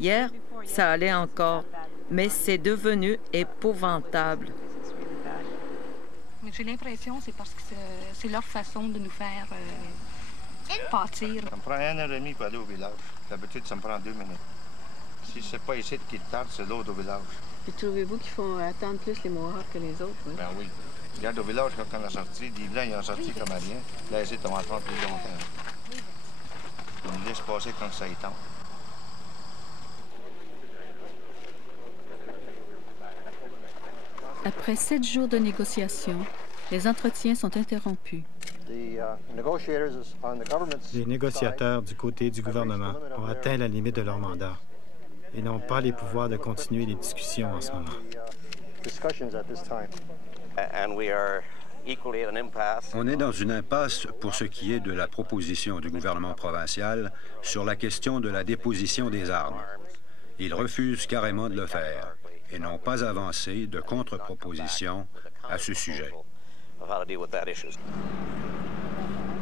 Hier, ça allait encore, mais c'est devenu épouvantable. J'ai l'impression que c'est parce que c'est leur façon de nous faire pâtir. Ça me prend 1h30 pour aller au village. D'habitude, ça me prend 2 minutes. Si c'est pas ici qui tarde, c'est l'autre au village. Puis trouvez-vous qu'ils font attendre plus les Mohawks que les autres? Oui? Ben oui. Regarde au village, quand on a sorti, des blancs, ils ont sorti comme à rien. Là, ici, on va attendre plus longtemps. Ils nous laissent passer quand ça y tente. Après 7 jours de négociations, les entretiens sont interrompus. Les négociateurs du côté du gouvernement ont atteint la limite de leur mandat et n'ont pas les pouvoirs de continuer les discussions en ce moment. On est dans une impasse pour ce qui est de la proposition du gouvernement provincial sur la question de la déposition des armes. Ils refusent carrément de le faire et n'ont pas avancé de contre-proposition à ce sujet.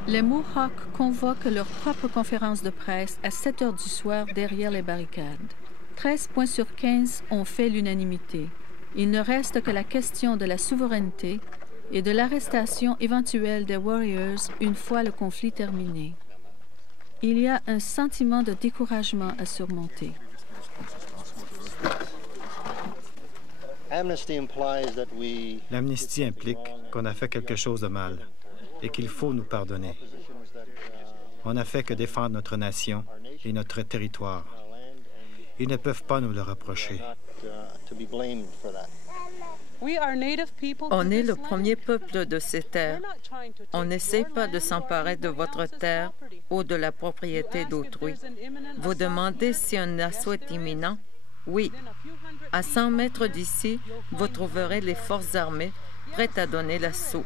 Les Mohawks convoquent leur propre conférence de presse à 7 heures du soir derrière les barricades. 13 points sur 15 ont fait l'unanimité. Il ne reste que la question de la souveraineté et de l'arrestation éventuelle des Warriors une fois le conflit terminé. Il y a un sentiment de découragement à surmonter. L'amnistie implique qu'on a fait quelque chose de mal et qu'il faut nous pardonner. On n'a fait que défendre notre nation et notre territoire. Ils ne peuvent pas nous le reprocher. On est le premier peuple de ces terres. On n'essaie pas de s'emparer de votre terre ou de la propriété d'autrui. Vous demandez si un assaut est imminent? Oui. À 100 mètres d'ici, vous trouverez les forces armées prêtes à donner l'assaut.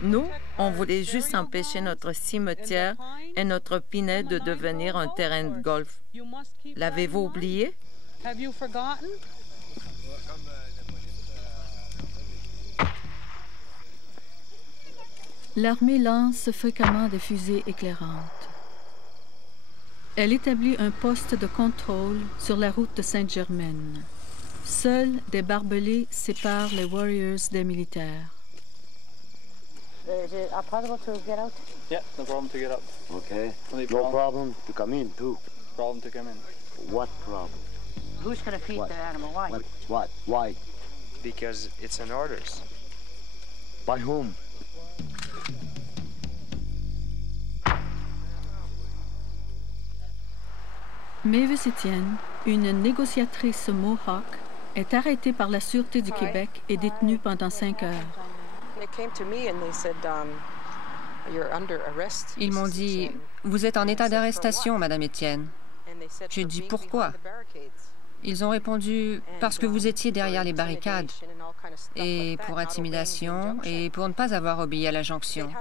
Nous, on voulait juste empêcher notre cimetière et notre pinède de devenir un terrain de golf. L'avez-vous oublié? L'armée lance fréquemment des fusées éclairantes. Elle établit un poste de contrôle sur la route de Sainte-Germaine. Seuls des barbelés séparent les Warriors des militaires. Is it possible to get out? Yeah, no problem to get out. Okay. No problem to come in, too. Problem to come in. What problem? Who's going to feed the animal? Why? What? Why? Because it's an orders. By whom? Mavis Etienne, une négociatrice Mohawk, est arrêtée par la Sûreté du Québec et détenue pendant 5 heures. Ils m'ont dit, « Vous êtes en état d'arrestation, Madame Etienne. » J'ai dit, « Pourquoi? » Ils ont répondu, « Parce que vous étiez derrière les barricades, et pour intimidation, et pour ne pas avoir obéi à l'injonction. »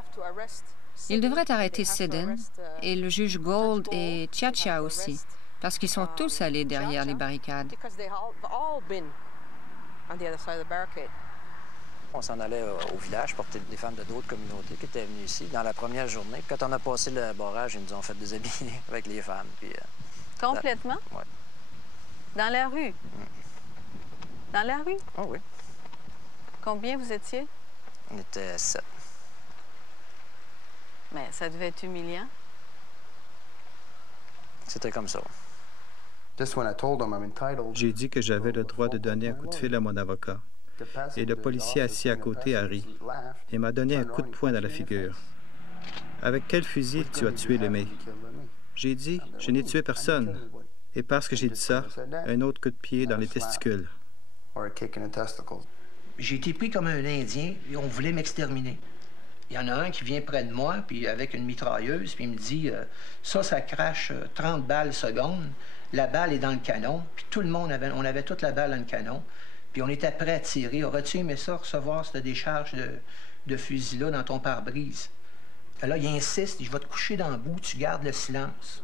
Ils devraient arrêter Siddon, et le juge Gold et Chia aussi, parce qu'ils sont tous allés derrière les barricades. On s'en allait au village porter des femmes de d'autres communautés qui étaient venues ici dans la première journée. Puis quand on a passé le barrage, ils nous ont fait déshabiller avec les femmes. Puis, complètement? Oui. Dans la rue? Dans la rue? Ah oui. Combien vous étiez? On était 7. Mais ça devait être humiliant. C'était comme ça. J'ai dit que j'avais le droit de donner un coup de fil à mon avocat. Et le policier assis à côté a ri et m'a donné un coup de poing dans la figure. « Avec quel fusil tu as tué Lemay? » J'ai dit, « Je n'ai tué personne. » Et parce que j'ai dit ça, un autre coup de pied dans les testicules. J'ai été pris comme un Indien et on voulait m'exterminer. Il y en a un qui vient près de moi, puis avec une mitrailleuse, puis il me dit ça crache 30 balles seconde. La balle est dans le canon, puis tout le monde on avait toute la balle dans le canon. Puis on était prêt à tirer. Aurais-tu aimé ça, recevoir cette décharge de fusil-là dans ton pare-brise? Là, il insiste, je vais te coucher dans le bout, tu gardes le silence.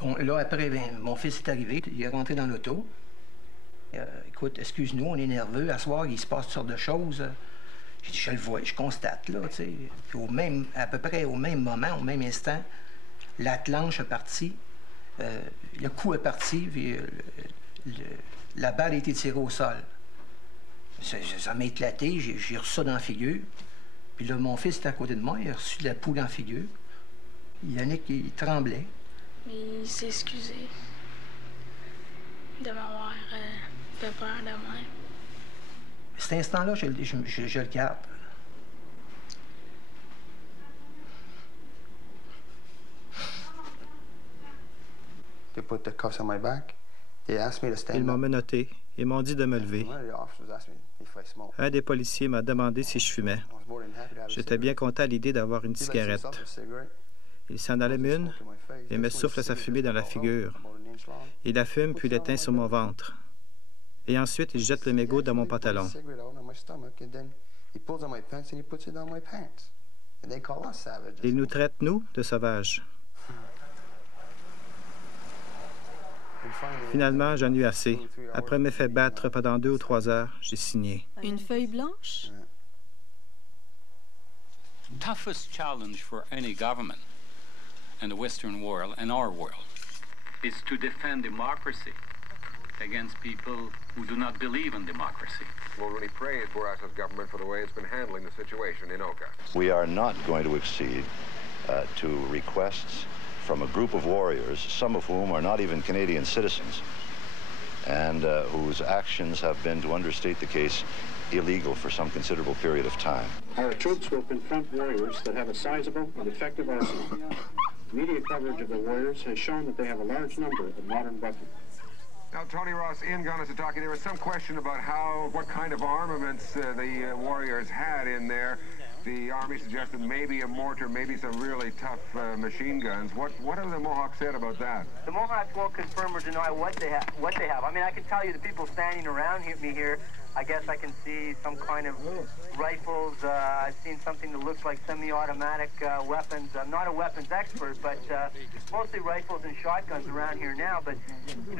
Bon, là, après, mon fils est arrivé, il est rentré dans l'auto. Écoute, excuse-nous, on est nerveux. À soir, il se passe toutes sortes de choses. J'ai dit, je le vois, je constate, là, tu sais. Puis à peu près au même moment, au même instant, la planche est partie. Le coup est parti, puis la balle a été tirée au sol. Ça m'a éclaté, j'ai reçu ça dans la figure. Puis là, mon fils était à côté de moi, il a reçu de la poule dans la figure. Yannick, il tremblait. Il s'est excusé de m'avoir fait peur de moi. Cet instant-là, je le garde. Ils m'ont menotté et m'ont dit de me lever. Un des policiers m'a demandé si je fumais. J'étais bien content à l'idée d'avoir une cigarette. Il s'en allume une et me souffle sa fumée dans la figure. Il la fume puis l'éteint sur mon ventre. Et ensuite, il jette le mégot dans mon pantalon. Il nous traite, nous, de sauvages. Finalement, j'en ai eu assez. Après m'être fait battre pendant 2 ou 3 heures, j'ai signé. Une feuille blanche? The toughest challenge for any government in the Western world and our world is to defend democracy against people who do not believe in democracy. We'll really praise Bourassa's government for the way it's been handling the situation in Oka. We are not going to accede to requests from a group of warriors, some of whom are not even Canadian citizens, and whose actions have been, to understate the case, illegal for some considerable period of time. Our troops will confront warriors that have a sizable and effective arsenal. Media coverage of the warriors has shown that they have a large number of modern weapons. Now, Tony Ross, Ian Gunnisatake, there was some question about what kind of armaments the warriors had in there. The Army suggested maybe a mortar, maybe some really tough machine guns. What have the Mohawks said about that? The Mohawks won't confirm or deny what they have. I mean, I can tell you the people standing around me here, I guess I can see some kind of rifles. I've seen something that looks like semi-automatic weapons. I'm not a weapons expert, but mostly rifles and shotguns around here now. But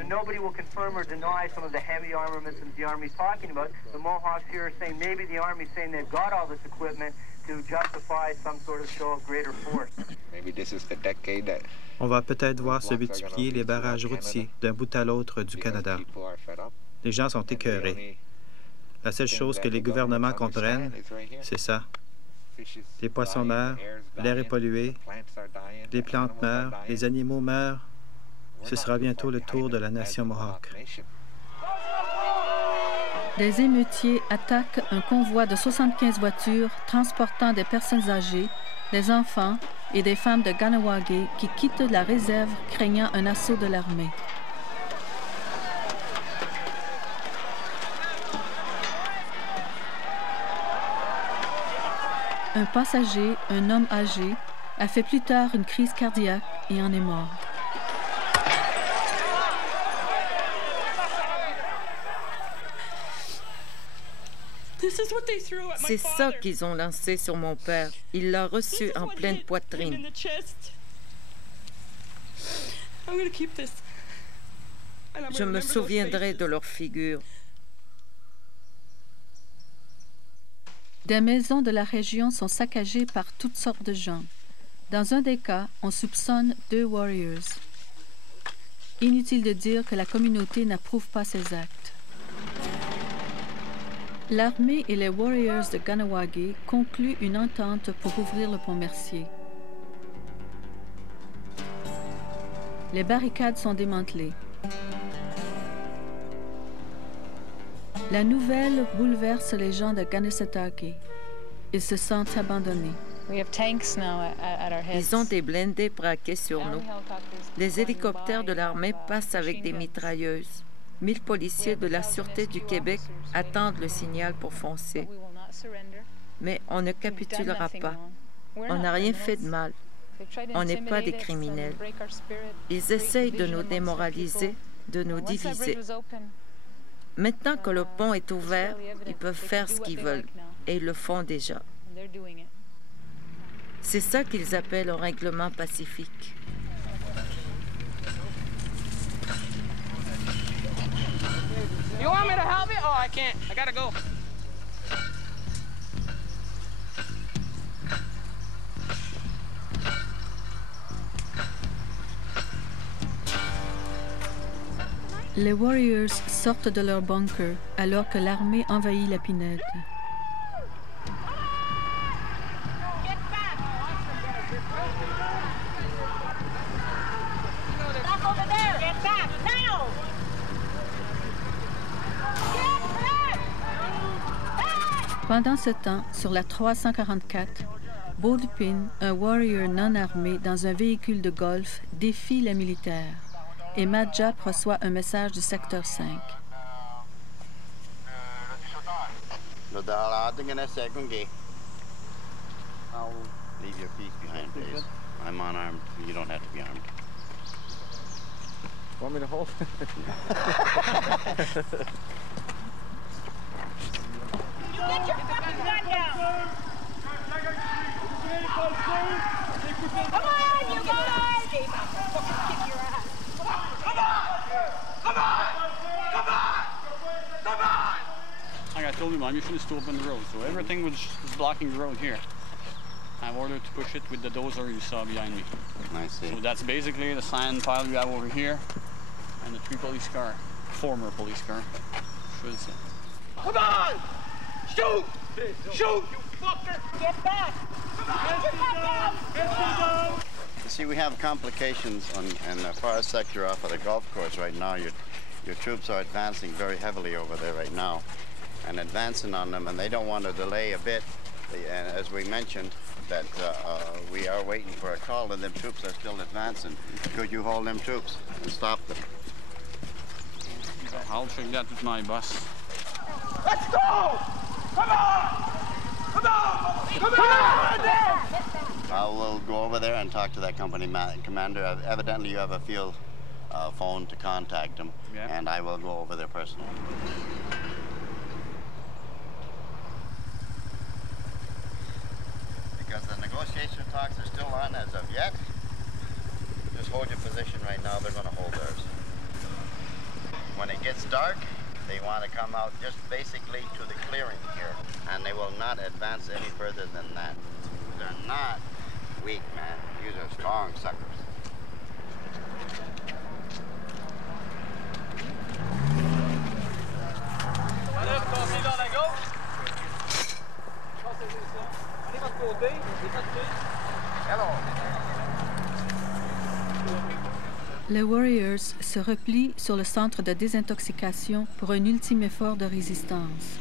nobody will confirm or deny some of the heavy armaments that the Army's talking about. The Mohawks here are saying maybe the Army's saying they've got all this equipment to justify some sort of show of greater force. Maybe this is the decade that On va peut-être voir se multiplier les barrages routiers d'un bout à l'autre du Canada. Les gens sont écœurés. La seule chose que les gouvernements comprennent, c'est ça. Les poissons meurent, l'air est pollué, les plantes meurent, les animaux meurent. Ce sera bientôt le tour de la nation Mohawk. Des émeutiers attaquent un convoi de 75 voitures transportant des personnes âgées, des enfants et des femmes de Kahnawake qui quittent la réserve craignant un assaut de l'armée. Un passager, un homme âgé, a fait plus tard une crise cardiaque et en est mort. C'est ça qu'ils ont lancé sur mon père. Il l'a reçu en pleine poitrine. Je me souviendrai de leur figure. Des maisons de la région sont saccagées par toutes sortes de gens. Dans un des cas, on soupçonne 2 warriors. Inutile de dire que la communauté n'approuve pas ces actes. L'armée et les warriors de Kahnawake concluent une entente pour ouvrir le pont Mercier. Les barricades sont démantelées. La nouvelle bouleverse les gens de Gunnisatake. Ils se sentent abandonnés. Ils ont des blindés braqués sur nous. Les hélicoptères de l'armée passent avec des mitrailleuses. 1000 policiers de la Sûreté du Québec attendent le signal pour foncer. Mais on ne capitulera pas. On n'a rien fait de mal. On n'est pas des criminels. Ils essayent de nous démoraliser, de nous diviser. Maintenant que le pont est ouvert, ils peuvent faire ce qu'ils veulent. Et ils le font déjà. C'est ça qu'ils appellent un règlement pacifique. You want me to help you? Oh, I can't. I gotta go. Les Warriors sortent de leur bunker alors que l'armée envahit la Pinède. Pendant ce temps, sur la 344, Baudepine, un warrior non armé dans un véhicule de golf, défie les militaires. Et Madjap reçoit un message du secteur 5. I'll leave your piece behind, please. I'm unarmed. You don't have to be armed. Want me to hold? You get your fucking gun down! Come on, you guys! I'll fucking kick your ass. Come on! Come on! Come on! Come on! Like I told you, my mission is to open the road, so everything was blocking the road here. I've ordered to push it with the dozer you saw behind me. I see. So that's basically the sand pile you have over here, and the 3 police car, former police car, should say. Come on! Shoot! Shoot, you fucker! Get back! Come on! Get back down! You see, we have complications in the far sector off of the golf course right now. Your troops are advancing very heavily over there right now and advancing on them, and they don't want to delay a bit. And as we mentioned, that we are waiting for a call, and them troops are still advancing. Could you hold them troops and stop them? I'll check that with my boss. Let's go! Come on! Come on! Come on! I will go over there and talk to that company commander. Evidently, you have a field phone to contact him, and I will go over there personally. Because the negotiation talks are still on as of yet. Just hold your position right now. They're going to hold theirs. When it gets dark, they want to come out just basically to the clearing here, and they will not advance any further than that. They're not weak, man. These are strong suckers. Les Warriors se replient sur le centre de désintoxication pour un ultime effort de résistance.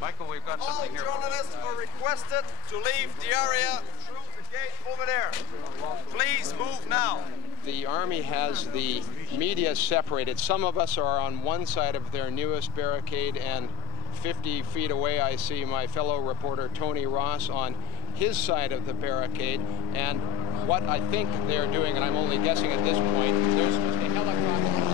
Michael, we've got something here. All journalists are requested to leave the area through the gate over there. Please move now. The Army has the media separated. Some of us are on one side of their newest barricade, and 50 feet away I see my fellow reporter Tony Ross on his side of the barricade. And what I think they're doing, and I'm only guessing at this point, there's just a helicopter.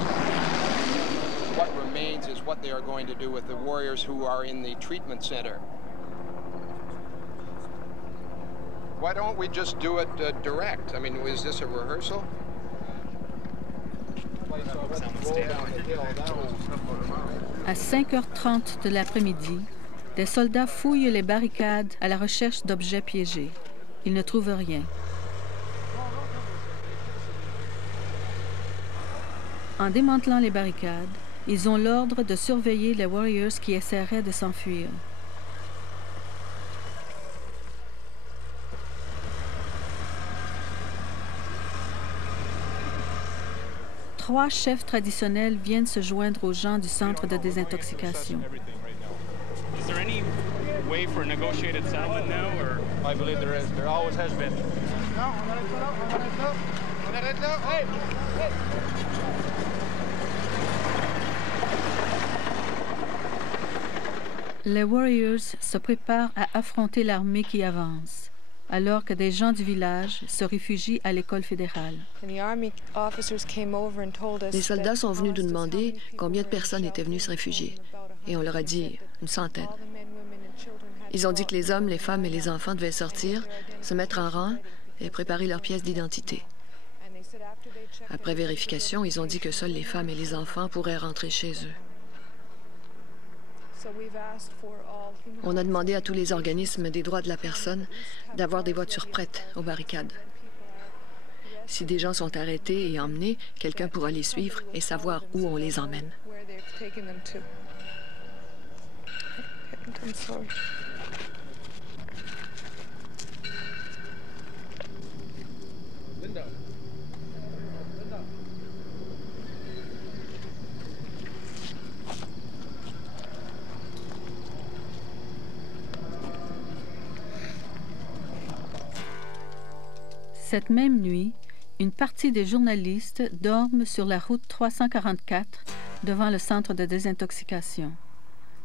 What remains is what they are going to do with the warriors who are in the treatment center. Why don't we just do it direct? I mean, is this a rehearsal? À 5h30 de l'après-midi, des soldats fouillent les barricades à la recherche d'objets piégés. Ils ne trouvent rien. En démantelant les barricades, ils ont l'ordre de surveiller les Warriors qui essaieraient de s'enfuir. Trois chefs traditionnels viennent se joindre aux gens du centre de désintoxication. Is there any way for a negotiated settlement now, or? I believe there is. There always has been. Les Warriors se préparent à affronter l'armée qui avance, alors que des gens du village se réfugient à l'école fédérale. Les soldats sont venus nous demander combien de personnes étaient venues se réfugier, et on leur a dit une centaine. Ils ont dit que les hommes, les femmes et les enfants devaient sortir, se mettre en rang et préparer leurs pièces d'identité. Après vérification, ils ont dit que seules les femmes et les enfants pourraient rentrer chez eux. On a demandé à tous les organismes des droits de la personne d'avoir des voitures prêtes aux barricades. Si des gens sont arrêtés et emmenés, quelqu'un pourra les suivre et savoir où on les emmène. Cette même nuit, une partie des journalistes dorment sur la route 344 devant le centre de désintoxication.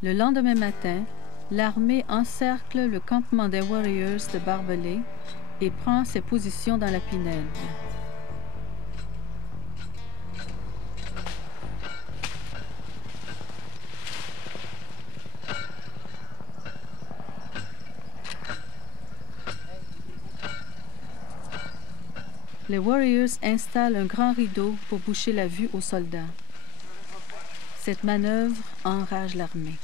Le lendemain matin, l'armée encercle le campement des Warriors de Barbelé et prend ses positions dans la Pinède. Les Warriors installent un grand rideau pour boucher la vue aux soldats. Cette manœuvre enrage l'armée.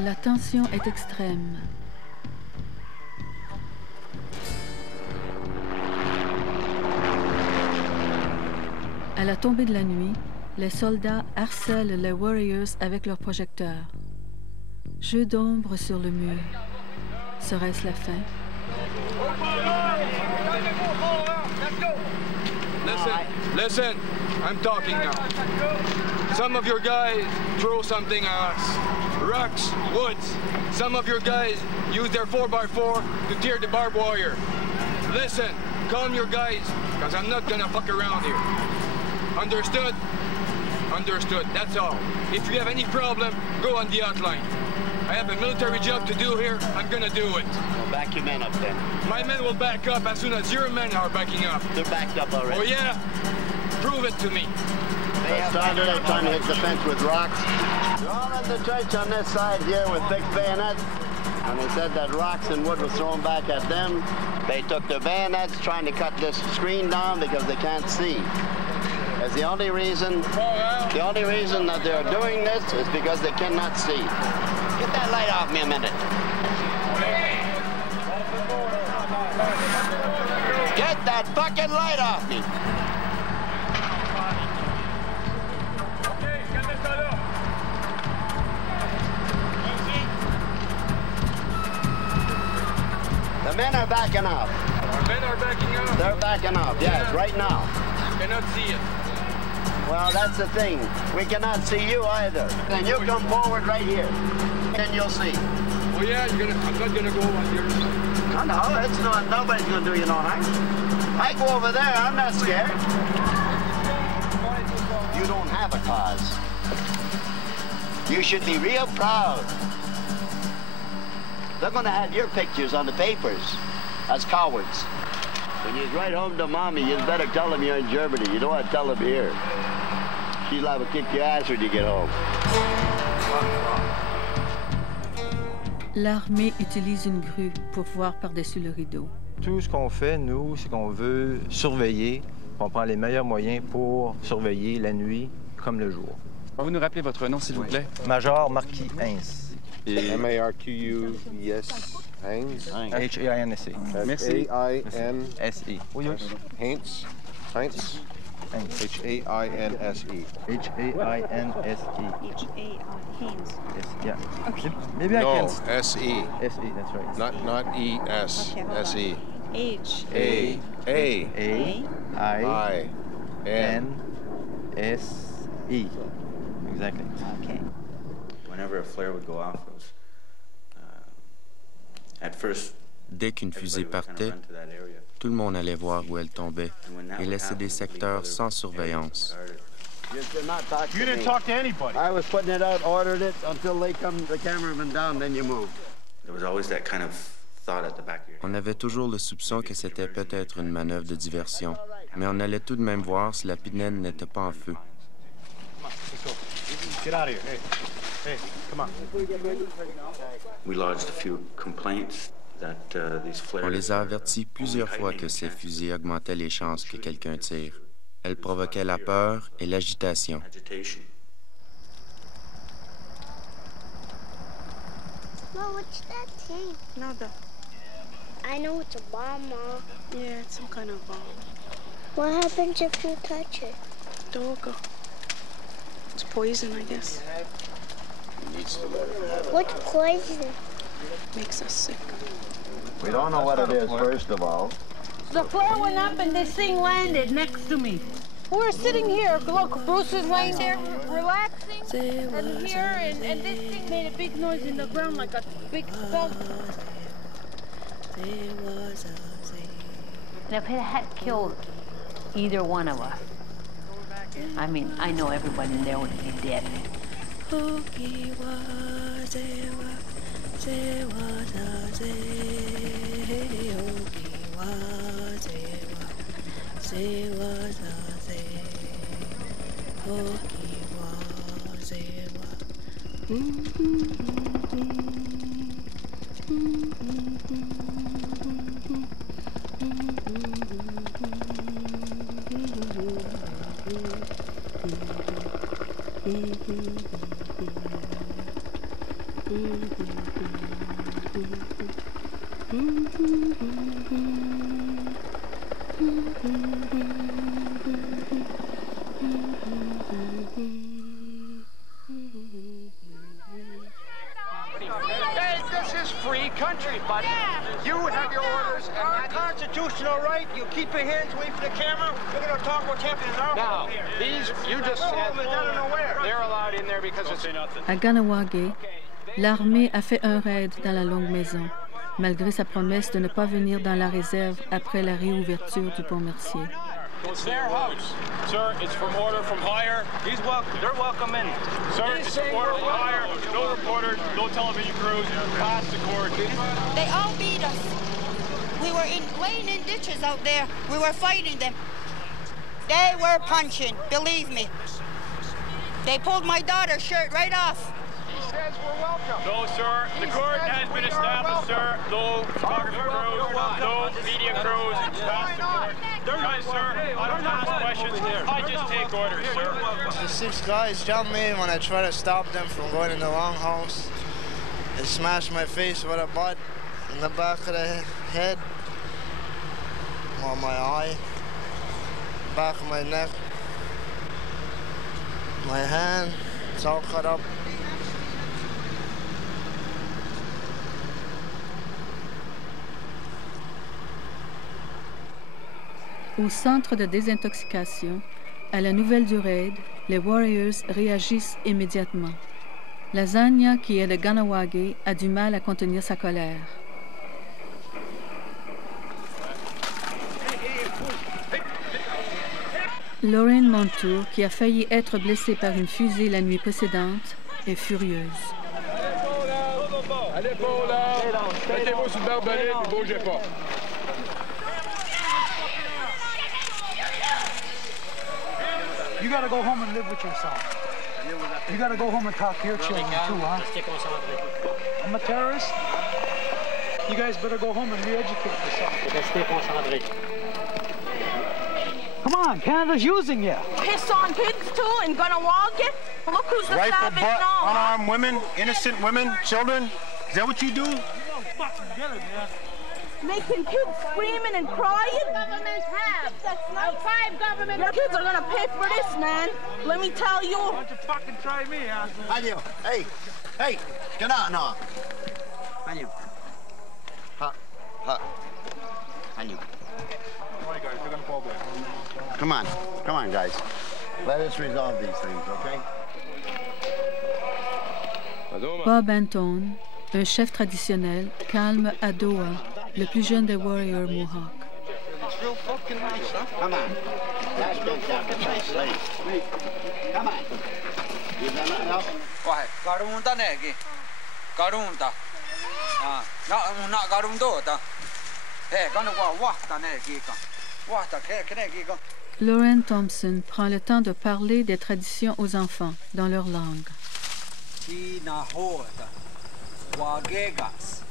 La tension est extrême. À la tombée de la nuit, les soldats harcèlent les Warriors avec leurs projecteurs. Jeu d'ombre sur le mur. Serait-ce la fin? Listen, I'm talking now. Some of your guys throw something at us. Rocks, woods. Some of your guys use their 4x4 to tear the barbed wire. Listen, calm your guys, because I'm not gonna fuck around here. Understood? Understood, that's all. If you have any problem, go on the outline. I have a military job to do here, I'm gonna do it. Well, back your men up then. My men will back up as soon as your men are backing up. They're backed up already. Oh yeah? Prove it to me. They're trying to hit the fence with rocks. They're all in the church on this side here with big bayonets. And they said that rocks and wood was thrown back at them. They took their bayonets trying to cut this screen down because they can't see. That's the only reason that they're doing this is because they cannot see. Get that light off me a minute. Get that fucking light off me. The men are backing up. Our men are backing up? They're backing up, yes, right now. Cannot see it. Well, that's the thing. We cannot see you either. Then you come forward right here, and you'll see. Oh yeah, I'm not gonna go on your side. No, it's not. Nobody's gonna do you no harm. I go over there. I'm not scared. You don't have a cause. You should be real proud. They're gonna have your pictures on the papers as cowards. When you write home to mommy, you better tell them you're in Germany. You don't want to tell them here. She's liable to kick your ass when you get home. L'armée utilise une grue pour voir par-dessus le rideau. Tout ce qu'on fait, nous, c'est qu'on veut surveiller. On prend les meilleurs moyens pour surveiller la nuit comme le jour. Vous nous rappelez votre nom, s'il vous plaît? Major Marquis Heinz. M-A-R-Q-U-E-S. Heinz. H-A-I-N-S-E. Merci. A-I-N-S-E. Heinz. Heinz. H-A-I-N-S-E. H-A-I-N-S-E. H-A-I-N-S. Yeah. Okay. Maybe I can... S-E. S-E, that's right. Not E-S. Okay, S-E. H-A-I-N-S-E. Exactly. Okay. Whenever a flare would go off, it was, at first, dès qu'une fusée partait, tout le monde allait voir où elle tombait et laissait des secteurs sans surveillance. You didn't talk to anybody. I was putting it out, ordered it, until they come, the cameraman down, then you move. There was always that kind of thought at the back of your head. On avait toujours le soupçon que c'était peut-être une manœuvre de diversion, mais on allait tout de même voir si la pinède n'était pas en feu. Get out of here. Hey, come on. We lodged a few complaints that these flares. On les a avertis plusieurs fois que ces fusils augmentaient les chances que quelqu'un tire. Elles provoquaient la peur et l'agitation. Mom, what's that thing? Nada. I know it's a bomb, Mom. Yeah, it's some kind of bomb. What happens if you touch it? Don't go. It's poison, I guess. What's poison? Makes us sick. We don't know what it is, first of all. The flare went up and this thing landed next to me. We're sitting here. Look, Bruce is laying there relaxing. And here, and this thing made a big noise in the ground like a big thump. And if it had killed either one of us, I mean, I know everybody in there would be dead. Hey, this is free country, buddy. You have your orders and our constitutional right. You keep your hands away from the camera. We're going to talk what's happening in our Now, home here. these, you just said they're allowed in there because it's... À Ganawagé, l'armée a fait un raid dans la Longue Maison, malgré sa promesse de ne pas venir dans la réserve après la réouverture du pont Mercier. It's their house. Sir, it's from order from higher. He's welcome. They're welcome in. Sir, it's from order from higher. No reporters, no television crews. Pass the court. They all beat us. We were laying in ditches out there. We were fighting them. They were punching, believe me. They pulled my daughter's shirt right off. He says we're welcome. No, sir. The court has been established, sir. No photography crews, no media crews. Pass the court. Guys, sir, I don't ask questions. I just take orders, sir. The 6 guys jumped me when I tried to stop them from going in the longhouse. They smashed my face with a butt in the back of the head, on my eye, back of my neck, my hand, it's all cut up. Au centre de désintoxication, à la nouvelle du raid, les Warriors réagissent immédiatement. Lasagna, qui est de Ganawagé, a du mal à contenir sa colère. Lorraine Montour, qui a failli être blessée par une fusée la nuit précédente, est furieuse. Allez, Paul, là! Mettez-vous sur le barbelé, ne bougez pas. You gotta go home and live with yourself. You gotta go home and talk to your children too, huh? I'm a terrorist. You guys better go home and re-educate yourself. Come on, Canada's using you. Piss on kids too and gonna walk it? Look who's the Rifle savage butt, now. unarmed women, innocent women, children. Is that what you do? Making kids screaming and crying? Governments have. That's not 5 governments. Your kids are gonna pay for this, man. Let me tell you. Why don't you fucking try me, asshole? Hey, hey, get out now. Hanyu. Ha, ha. Hanyu. Come on, guys. Let us resolve these things, okay? Bob Antone, un chef traditionnel, calme Adoa, le plus jeune des Warriors Mohawk. It's real fucking nice, huh? Come on. That's been fucking nice, lady. Come on. You done that now? Why? Garunda negi. Garunda. Na garundo ta. Gonna wahta negi ka. Wahta negi ka. Lauren Thompson prend le temps de parler des traditions aux enfants dans leur langue. Tina hota. Wagegas.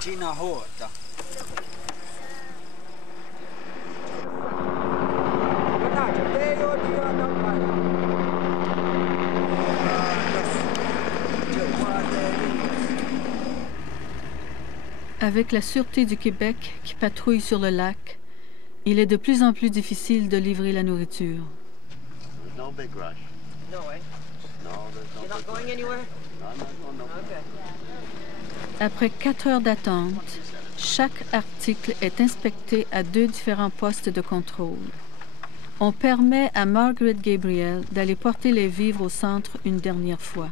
Tina hota. Avec la Sûreté du Québec qui patrouille sur le lac, il est de plus en plus difficile de livrer la nourriture. No big rush. No way. No, there's no You're not going anywhere? No. Okay. Après 4 heures d'attente, chaque article est inspecté à 2 différents postes de contrôle. On permet à Margaret Gabriel d'aller porter les vivres au centre une dernière fois.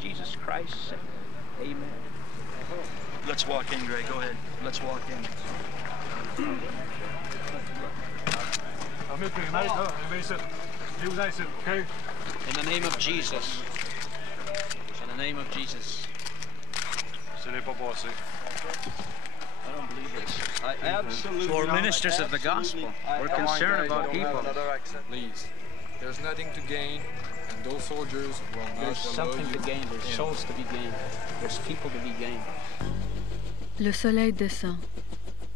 Jesus Christ. Amen. Let's walk in, Greg. Go ahead. Let's walk in. In the name of Jesus. In the name of Jesus. Ce n'est pas passé. I don't believe it. I absolutely. So we're ministers of the gospel. We're concerned about people. Please, there's nothing to gain, and those soldiers will not There's allow something to you gain. There's in. souls to be gained. There's people to be gained. Le soleil descend.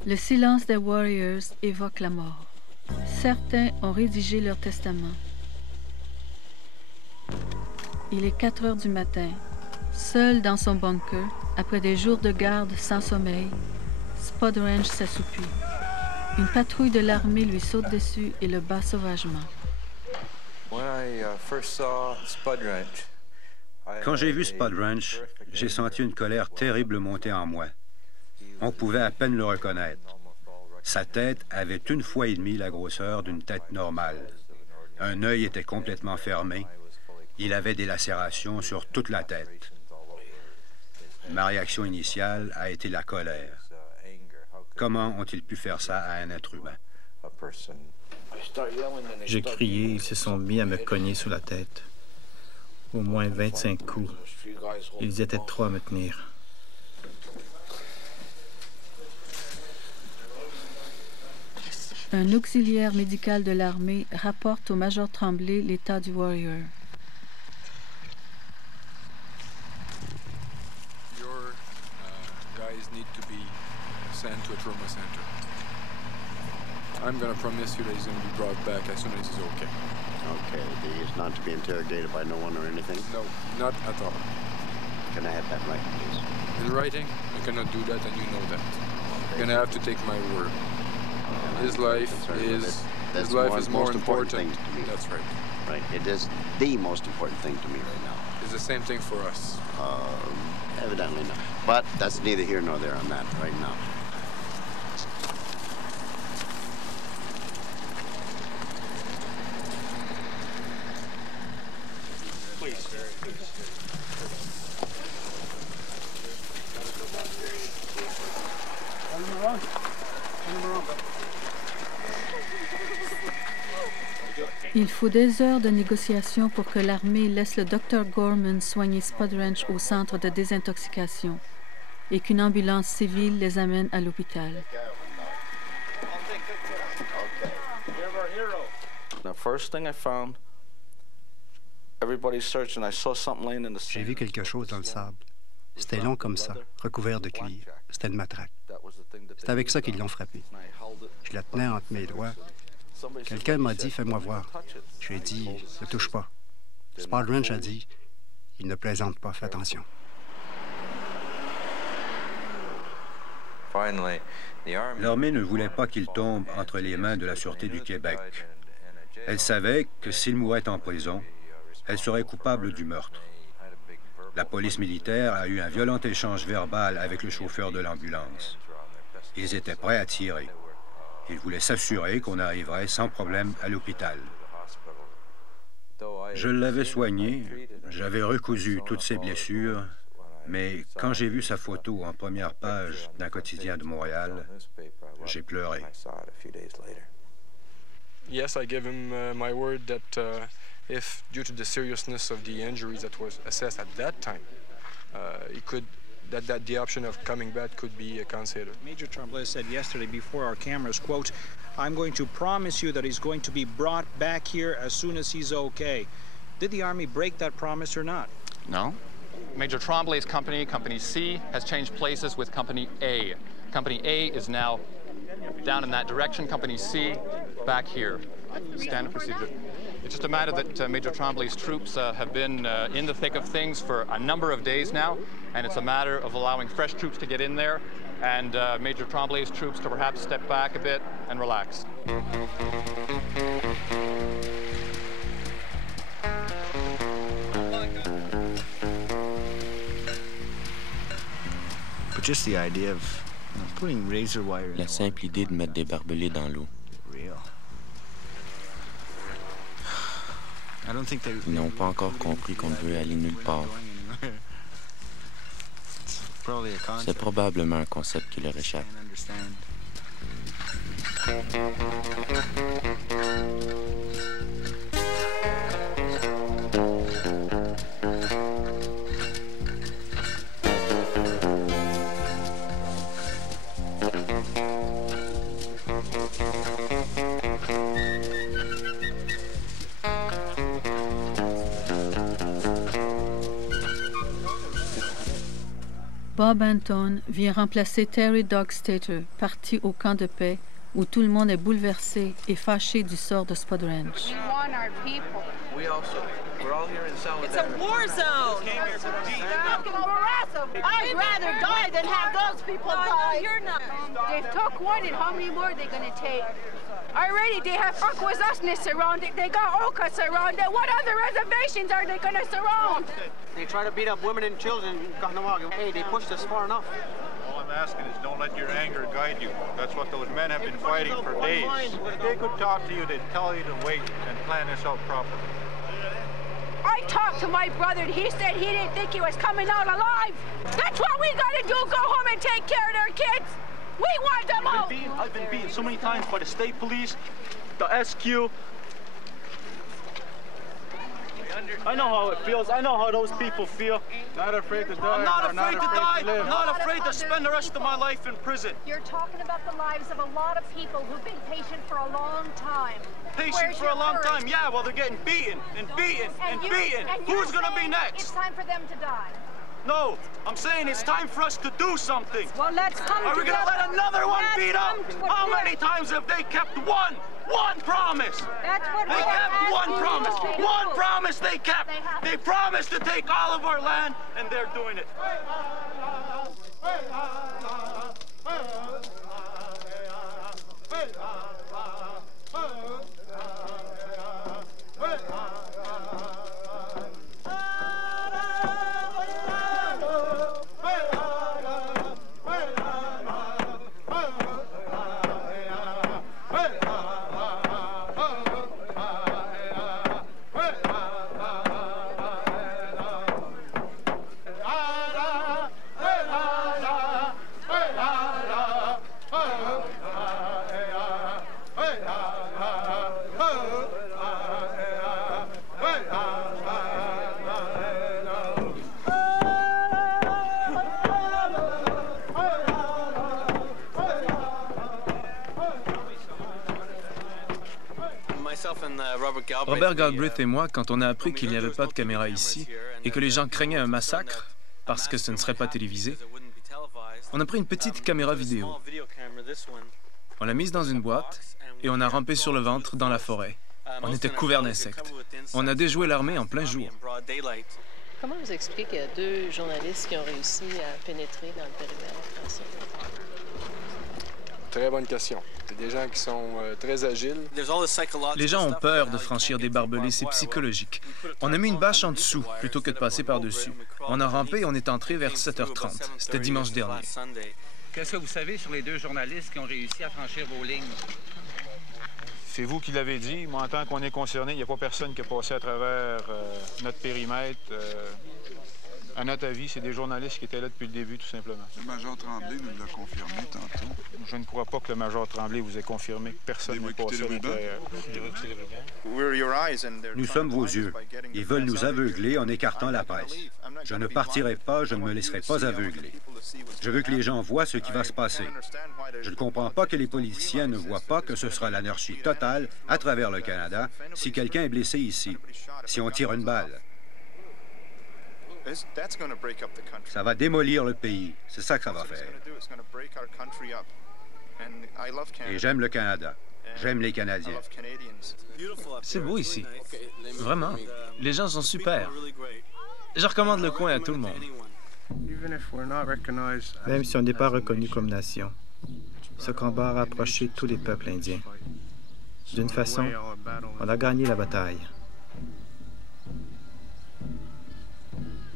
Le silence des Warriors évoque la mort. Certains ont rédigé leur testament. Il est 4 heures du matin. Seul dans son bunker, après des jours de garde sans sommeil, Spud Ranch s'assoupit. Une patrouille de l'armée lui saute dessus et le bat sauvagement. Quand j'ai vu Spud Ranch, j'ai senti une colère terrible monter en moi. On pouvait à peine le reconnaître. Sa tête avait une fois et demie la grosseur d'une tête normale. Un œil était complètement fermé. Il avait des lacérations sur toute la tête. Ma réaction initiale a été la colère. Comment ont-ils pu faire ça à un être humain? J'ai crié, ils se sont mis à me cogner sur la tête. Au moins 25 coups. Ils étaient 3 à me tenir. Un auxiliaire médical de l'armée rapporte au major Tremblay l'état du Warrior. Your guys need to be sent to a trauma center. I'm going to promise you that he's going to be brought back as soon as he's okay. Okay, he's not to be interrogated by no one or anything? No, not at all. Can I have that right, please? In writing, I cannot do that, and you know that. You're going to have to take my word. His life is more important thing to me. That's right. Right. It is the most important thing to me right now. It's the same thing for us. Evidently not. But that's neither here nor there on that right now. Il faut des heures de négociation pour que l'armée laisse le Dr. Gorman soigner Spud Ranch au centre de désintoxication et qu'une ambulance civile les amène à l'hôpital. J'ai vu quelque chose dans le sable. C'était long comme ça, recouvert de cuir. C'était une matraque. C'est avec ça qu'ils l'ont frappé. Je la tenais entre mes doigts. Quelqu'un m'a dit « Fais-moi voir ». J'ai dit « Ne touche pas ». Spud Ranch a dit « Il ne plaisante pas, fais attention ». L'armée ne voulait pas qu'il tombe entre les mains de la Sûreté du Québec. Elle savait que s'il mourait en prison, elle serait coupable du meurtre. La police militaire a eu un violent échange verbal avec le chauffeur de l'ambulance. Ils étaient prêts à tirer. Ils voulaient s'assurer qu'on arriverait sans problème à l'hôpital. Je l'avais soigné, j'avais recousu toutes ses blessures, mais quand j'ai vu sa photo en première page d'un quotidien de Montréal, j'ai pleuré. Yes, I gave him my word that if, due to the seriousness of the injuries that was assessed at that time, he could, that the option of coming back could be considered. Major Tremblay said yesterday before our cameras, quote, "I'm going to promise you that he's going to be brought back here as soon as he's okay." Did the Army break that promise or not? No. Major Tremblay's company, Company C, has changed places with Company A. Company A is now down in that direction. Company C, back here. Standard procedure. It's just a matter that Major Tremblay's troops have been in the thick of things for a number of days now, and it's a matter of allowing fresh troops to get in there and Major Tremblay's troops to perhaps step back a bit and relax. But just the idea of putting razor wire in. La simple idée de mettre des barbelés dans l'eau. Ils n'ont pas encore compris qu'on ne veut aller nulle part. C'est probablement un concept qui leur échappe. Bob Anton vient remplacer Terry Dog Stater, parti au camp de paix, où tout le monde est bouleversé et fâché du sort de Spud Ranch. We want our people We're all here in solidarity. It's a war zone. I'd rather die than have those people die. No, you're not. They took one, and how many more are they going to take? Already, they have Akwesasne surrounded. They got Oka surrounded. What other reservations are they going to surround? They try to beat up women and children in Kahnawake. Hey, they pushed us far enough. All I'm asking is don't let your anger guide you. That's what those men have been fighting for days. If they could talk to you, they'd tell you to wait and plan this out properly. I talked to my brother, and he said he didn't think he was coming out alive. That's what we got to do, go home and take care of their kids. We want them out. I've been beaten so many times by the state police, the SQ. I know how it feels. I know how those people feel. Not afraid to die. I'm not afraid to die. live. I'm not afraid to spend the rest of my life in prison. You're talking about the lives of a lot of people who've been patient for a long time. Patient for a long time. Yeah, well, they're getting beaten and beaten and beaten. Who's going to be next? It's time for them to die. No, I'm saying it's time for us to do something. Well, let's come Are we going to let another one beat up? How together. many times have they kept one promise? That's what They kept one promise. One promise they kept. They promised to take all of our land, and they're doing it. Robert Galbraith et moi, quand on a appris qu'il n'y avait pas de caméra ici et que les gens craignaient un massacre parce que ce ne serait pas télévisé, on a pris une petite caméra vidéo. On l'a mise dans une boîte et on a rampé sur le ventre dans la forêt. On était couverts d'insectes. On a déjoué l'armée en plein jour. Comment vous expliquez qu'il y a 2 journalistes qui ont réussi à pénétrer dans le périmètre français? Très bonne question. C'est des gens qui sont très agiles. Les gens ont peur de franchir des barbelés, c'est psychologique. On a mis une bâche en dessous plutôt que de passer par-dessus. On a rampé et on est entré vers 7h30. C'était dimanche dernier. Qu'est-ce que vous savez sur les 2 journalistes qui ont réussi à franchir vos lignes? C'est vous qui l'avez dit. Moi, en tant qu'on est concerné, il n'y a pas personne qui a passé à travers notre périmètre. À notre avis, c'est des journalistes qui étaient là depuis le début, tout simplement. Le major Tremblay nous l'a confirmé tantôt. Je ne crois pas que le major Tremblay vous ait confirmé que personne n'est passé à l'intérieur. Nous sommes vos yeux. Ils veulent nous aveugler en écartant la presse. Je ne partirai pas, je ne me laisserai pas aveugler. Je veux que les gens voient ce qui va se passer. Je ne comprends pas que les politiciens ne voient pas que ce sera l'anarchie totale à travers le Canada si quelqu'un est blessé ici, si on tire une balle. Ça va démolir le pays. C'est ça que ça va faire. Et j'aime le Canada. J'aime les Canadiens. C'est beau ici. Vraiment. Les gens sont super. Je recommande le coin à tout le monde. Même si on n'est pas reconnu comme nation, ce combat a rapproché tous les peuples indiens. D'une façon, on a gagné la bataille.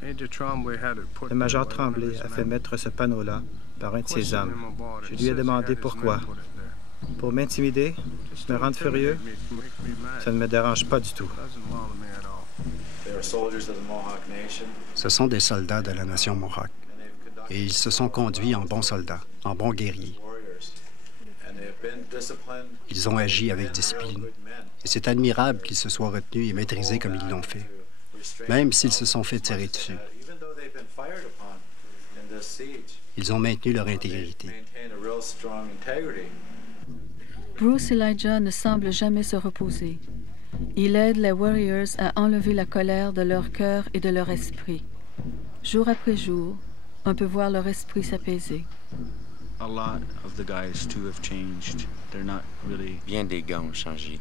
Le major Tremblay a fait mettre ce panneau-là par un de ses hommes. Je lui ai demandé pourquoi. Pour m'intimider, me rendre furieux, ça ne me dérange pas du tout. Ce sont des soldats de la nation Mohawk. Et ils se sont conduits en bons soldats, en bons guerriers. Ils ont agi avec discipline. Et c'est admirable qu'ils se soient retenus et maîtrisés comme ils l'ont fait, même s'ils se sont fait tirer dessus. Ils ont maintenu leur intégrité. Bruce Elijah ne semble jamais se reposer. Il aide les Warriors à enlever la colère de leur cœur et de leur esprit. Jour après jour, on peut voir leur esprit s'apaiser. Bien des gars ont changé.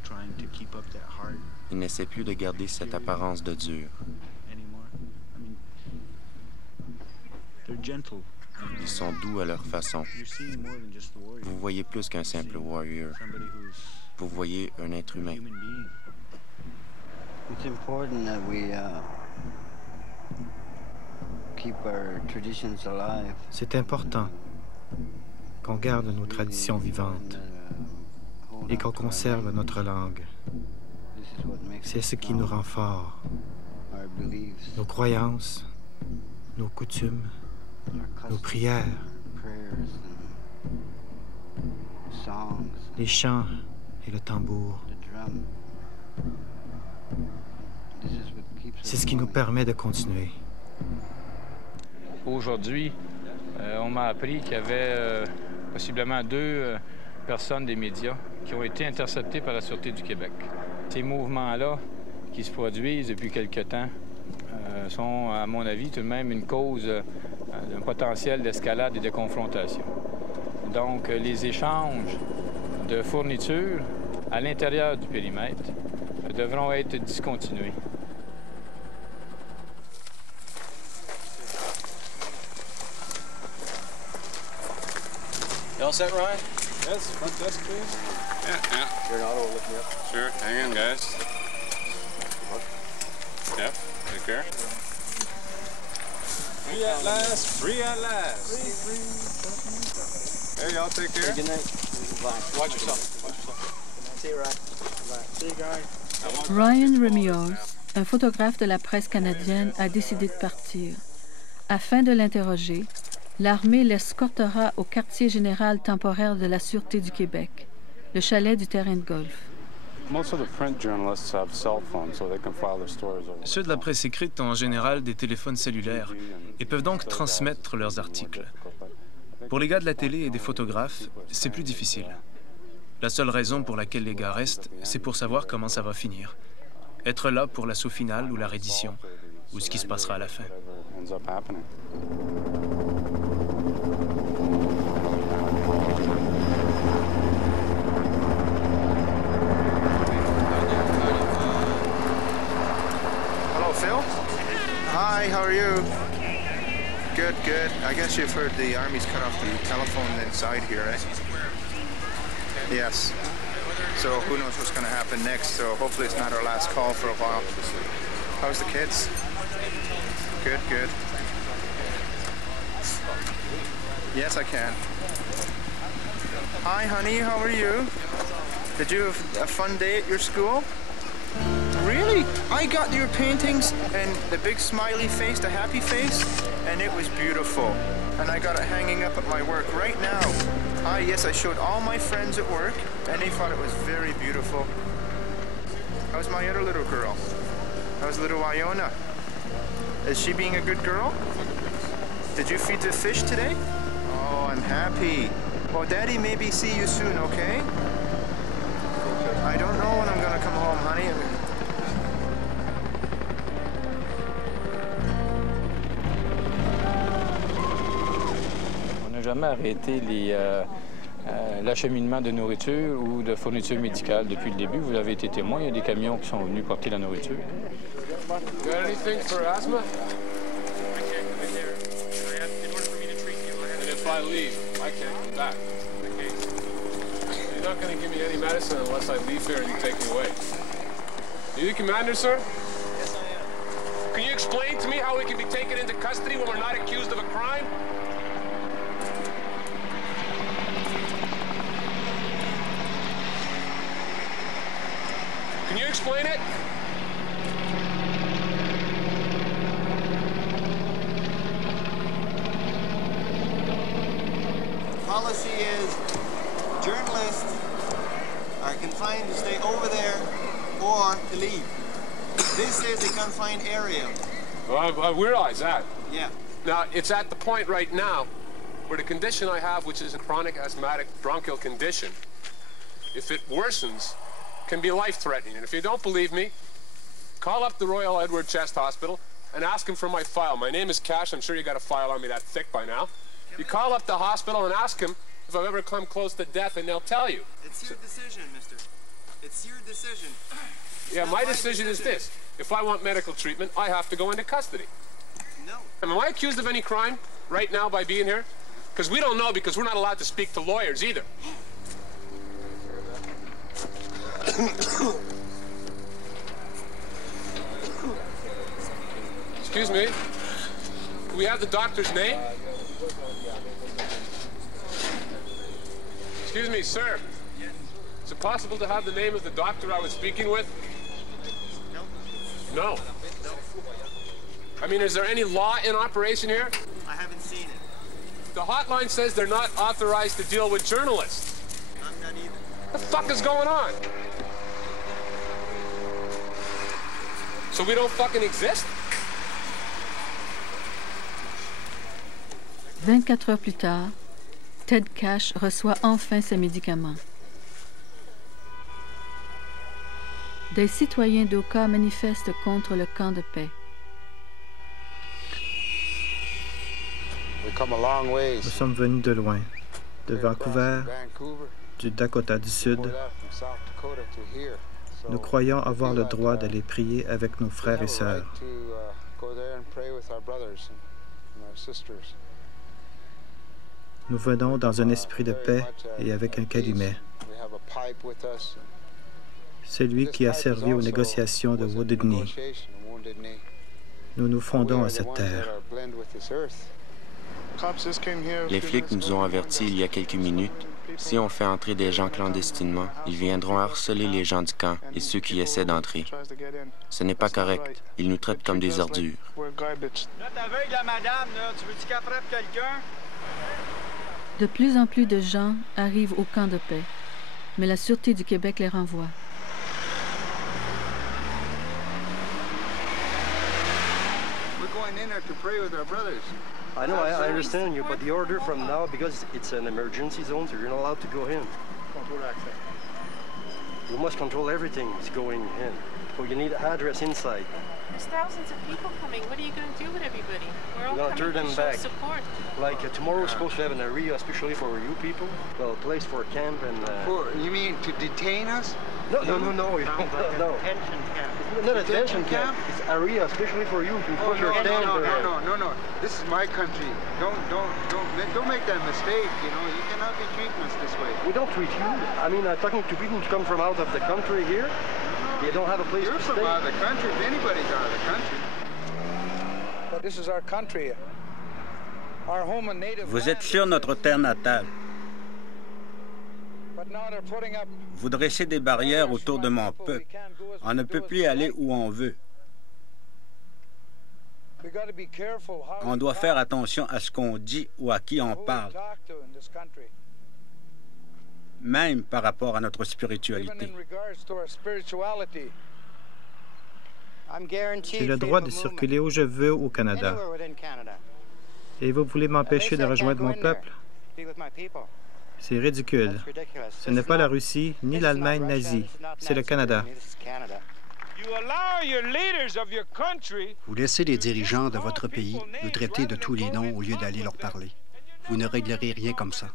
Ils n'essaient plus de garder cette apparence de dur. Ils sont doux à leur façon. Vous voyez plus qu'un simple warrior. Vous voyez un être humain. C'est important qu'on garde nos traditions vivantes et qu'on conserve notre langue. C'est ce qui nous rend forts. Nos croyances, nos coutumes, nos prières, les chants et le tambour. C'est ce qui nous permet de continuer. Aujourd'hui, on m'a appris qu'il y avait possiblement 2 personnes des médias qui ont été interceptées par la Sûreté du Québec. Ces mouvements-là, qui se produisent depuis quelque temps, sont, à mon avis, tout de même une cause d'un potentiel d'escalade et de confrontation. Donc, les échanges de fournitures à l'intérieur du périmètre devront être discontinués. You all set, Ryan? Yes, front desk, please. Yeah. You're not looking up. Sure, hang on, guys. Yep, take care. Free at last, free at last. Hey, y'all take care. Good night. Watch yourself. Watch yourself. See you, Ryan. Bye. See you, guys. Ryan Remios, un photographe de la presse canadienne, a décidé de partir. Afin de l'interroger, l'armée l'escortera au quartier général temporaire de la Sûreté du Québec, le chalet du terrain de golf. Ceux de la presse écrite ont en général des téléphones cellulaires et peuvent donc transmettre leurs articles. Pour les gars de la télé et des photographes, c'est plus difficile. La seule raison pour laquelle les gars restent, c'est pour savoir comment ça va finir. Être là pour l'assaut final ou la reddition, ou ce qui se passera à la fin. Phil? Hi, how are you? Good, good. I guess you've heard the Army's cut off the telephone inside here, eh? Yes. So who knows what's going to happen next, so hopefully it's not our last call for a while. How's the kids? Good, good. Yes, I can. Hi, honey, how are you? Did you have a fun day at your school? Really? I got your paintings and the big smiley face, the happy face, and it was beautiful. And I got it hanging up at my work right now. Ah, yes, I showed all my friends at work, and they thought it was very beautiful. How's my other little girl? How's little Iona? Is she being a good girl? Did you feed the fish today? Oh, I'm happy. Well, Daddy, maybe see you soon, okay? I don't know when I'm gonna come home, honey. On n'a jamais arrêté l'acheminement de nourriture ou de fourniture médicale depuis le début. Vous avez été témoin, il y a des camions qui sont venus porter la nourriture. You got anything for asthma? I can't come in there. In order for me to treat you, and if I leave, I can't come back. Okay? You're not going to give me any medicine unless I leave here and you take me away. Are you the commander, sir? Yes, I am. Can you explain to me how we can be taken into custody when we're not accused of a crime? Can you explain it? Policy is journalists are confined to stay over there or to leave. This is a confined area. Well, I realize that. Yeah. Now, it's at the point right now where the condition I have, which is a chronic asthmatic bronchial condition, if it worsens, can be life-threatening. And if you don't believe me, call up the Royal Edward Chest Hospital and ask them for my file. My name is Cash. I'm sure you got a file on me that thick by now. You call up the hospital and ask them if I've ever come close to death, and they'll tell you. It's your decision, mister. It's your decision. Yeah, my decision is this. If I want medical treatment, I have to go into custody. No. Am I accused of any crime right now by being here? Because we don't know, because we're not allowed to speak to lawyers either. Excuse me. Do we have the doctor's name? Excuse me, sir. Is it possible to have the name of the doctor I was speaking with? No. I mean, is there any law in operation here? I haven't seen it. The hotline says they're not authorized to deal with journalists. I'm not either. What the fuck is going on? So we don't fucking exist? 24 heures plus tard, Ted Cash reçoit enfin ses médicaments. Des citoyens d'Oka manifestent contre le camp de paix. Nous sommes venus de loin, de Vancouver, du Dakota du Sud. Nous croyons avoir le droit d'aller prier avec nos frères et sœurs. Nous venons dans un esprit de paix et avec un calumet. Celui qui a servi aux négociations de Wounded Knee. Nous nous fondons à cette terre. Les flics nous ont avertis il y a quelques minutes. Si on fait entrer des gens clandestinement, ils viendront harceler les gens du camp et ceux qui essaient d'entrer. Ce n'est pas correct. Ils nous traitent comme des ordures. Là, t'aveugles la madame, là. Tu veux-tu qu'elle frappe quelqu'un? De plus en plus de gens arrivent au camp de paix, mais la Sûreté du Québec les renvoie. We're going in there to pray with our brothers. I know, I understand you, but the order from now, because it's an emergency zone, so you're not allowed to go in. Control access. You must control everything that's going in. So you need an address inside. There's thousands of people coming. What are you going to do with everybody? We're all You're gonna coming turn to them show back. support. Like tomorrow's supposed to have an area especially for you people. Well, a place for camp and... You mean to detain us? No. You don't. No. Detention camp. It's not a detention camp. It's area especially for you to put your stand there. No. This is my country. Don't make that mistake. You know, you cannot be treating us this way. We don't treat you. I mean, talking to people who come from out of the country here. They don't have a place You're to from stay. out of the country. If anybody's out of the country. But this is our country. Our home and native Vous land. êtes sur notre terre natale. But now they're putting up. Vous dressez des barrières autour de mon peuple. On ne peut plus aller où on veut. We got to be careful how On we doit talk, faire attention à ce qu'on dit ou à qui on who we parle, talk to in this country. même par rapport à notre Even spiritualité. in regards to our spirituality. J'ai le droit de circuler où je veux au Canada. Et vous voulez m'empêcher de rejoindre mon peuple? C'est ridicule. Ce n'est pas la Russie ni l'Allemagne nazie, c'est le Canada. Vous laissez les dirigeants de votre pays nous traiter de tous les noms au lieu d'aller leur parler. Vous ne réglerez rien comme ça.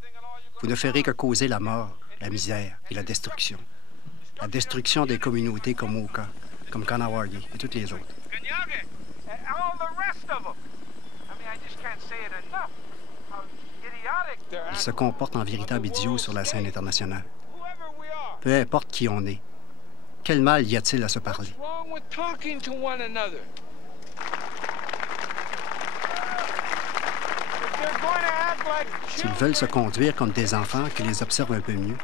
Vous ne ferez que causer la mort, la misère et la destruction. La destruction des communautés comme Oka, comme Kahnawake et toutes les autres. Ils se comportent en véritable idiot sur la scène internationale. Peu importe qui on est. Quel mal y a-t-il à se parler? S'ils veulent se conduire comme des enfants, qu'ils les observent un peu mieux.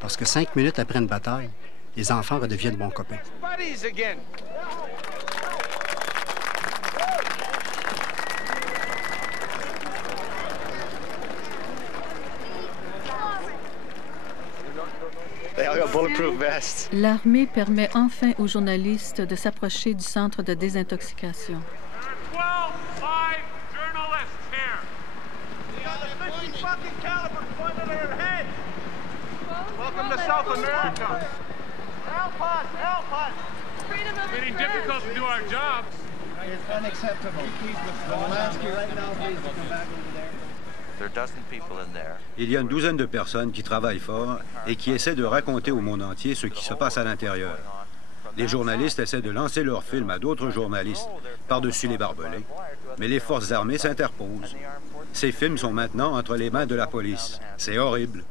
Parce que 5 minutes après une bataille, les enfants redeviennent bons copains. L'armée permet enfin aux journalistes de s'approcher du centre de désintoxication. Welcome to South America. Help us! It's getting difficult to do our jobs. It's unacceptable. We'll ask you right now, please, to come back over there. Il y a une douzaine de personnes qui travaillent fort et qui essaient de raconter au monde entier ce qui se passe à l'intérieur. Les journalistes essaient de lancer leurs films à d'autres journalistes par-dessus les barbelés, mais les forces armées s'interposent. Ces films sont maintenant entre les mains de la police. C'est horrible.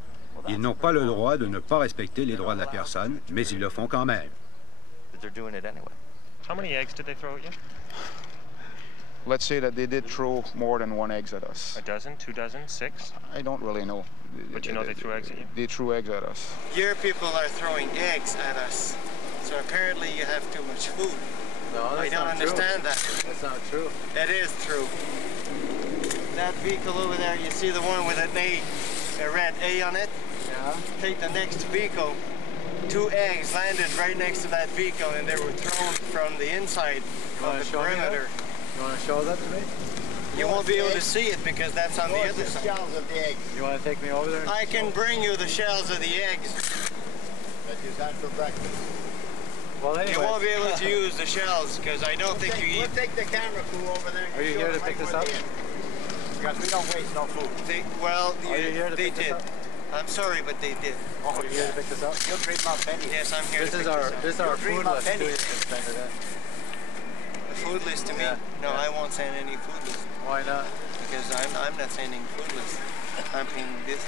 Ils n'ont pas le droit de ne pas respecter les droits de la personne, mais ils le font quand même. How many eggs did they throw at you? Let's say that they did throw more than one egg at us. A dozen, 2 dozen, 6? I don't really know. But you know they threw eggs at you? They threw eggs at us. Your people are throwing eggs at us. So apparently you have too much food. No, that's I don't not understand true. that. That's not true. It is true. That vehicle over there, you see the one with an A, a red A on it? Yeah. Take the next vehicle. 2 eggs landed right next to that vehicle and they were thrown from the inside of the perimeter. You want to show that to me? You won't be able to see it because that's on the other side. Shells of the eggs. You want to take me over there? I can bring you the shells of the eggs. That you had for breakfast. Well, anyway. You won't be able to use the shells because I don't think you eat. We'll take the camera crew over there. Are you here to pick this up? Because we don't waste no food. Are you here to pick this up? I'm sorry, but they did. Oh, you're here to pick this up? You'll treat my penny. Yes, I'm here to pick this up. This is our food list to you, Senator. The food list to me? Yeah. No, I won't send any food list. Why not? Because I'm not sending food list. I'm paying this.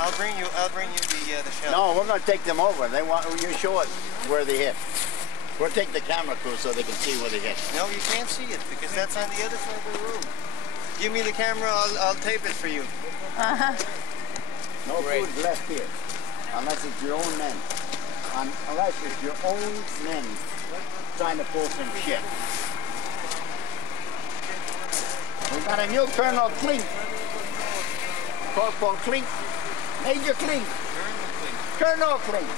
I'll bring you the shells. No, we're going to take them over. They want you show us where they hit. We'll take the camera crew so they can see where they hit. No, you can't see it because that's on the other side of the room. Give me the camera, I'll tape it for you. No food left here, unless it's your own men. Unless it's your own men trying to pull some shit. We've got a new Colonel Klink. Corporal Klink. Major Klink. Colonel Klink.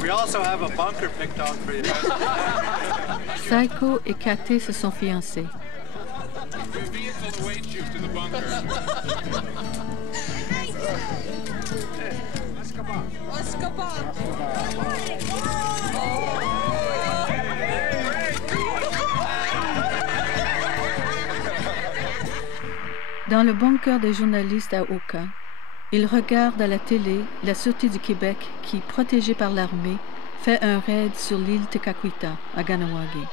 We also have a bunker picked on for you. Psycho et Cathy se sont fiancés. Dans le bunker des journalistes à Oka, ils regardent à la télé la Sûreté du Québec qui, protégée par l'armée, fait un raid sur l'île Tekakwitha, à Ganawagi.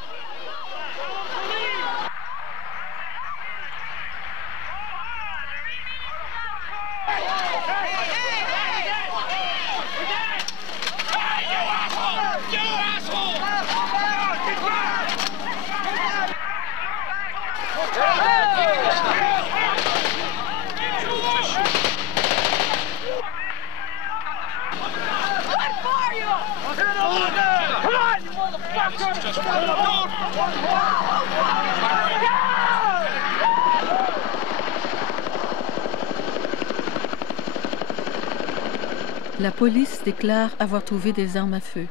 La police déclare avoir trouvé des armes à feu.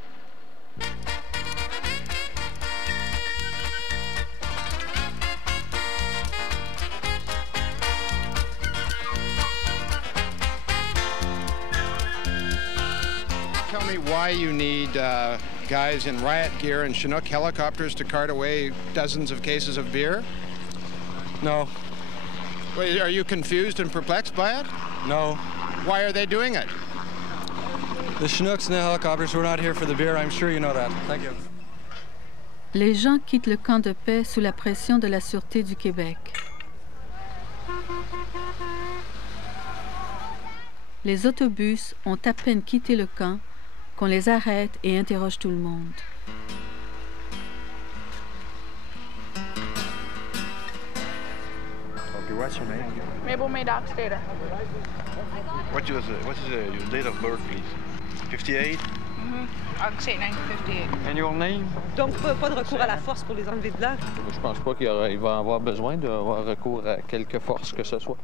Tell me why you need guys in riot gear and Chinook helicopters to cart away dozens of cases of beer? No. Wait, are you confused and perplexed by it? No. Why are they doing it? The Chinooks and the helicopters were not here for the beer. I'm sure you know that. Thank you. Les gens quittent le camp de paix sous la pression de la Sûreté du Québec. Les autobus ont à peine quitté le camp qu'on les arrête et interroge tout le monde. Okay, what's your name? Mabel Maddox Data. What is your date of birth, please? 58? August 8, 1958. And your name? Donc, pas de recours à la force pour les enlever de là? Je pense pas qu'il va avoir besoin d'avoir recours à quelque force que ce soit.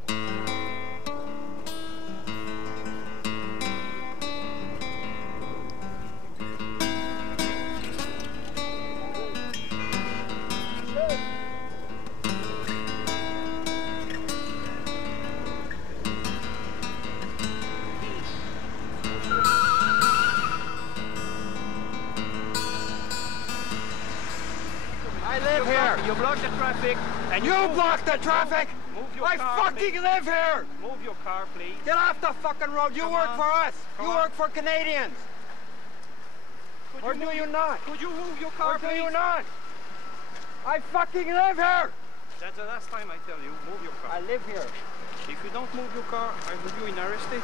here! You block the traffic and you block the traffic! I fucking live here! Move your car, please. Get off the fucking road! You work for us! You work for Canadians! Or do you not? Could you move your car, please? Or do you not? I fucking live here! That's the last time I tell you, move your car. I live here. If you don't move your car, I will you in arrested.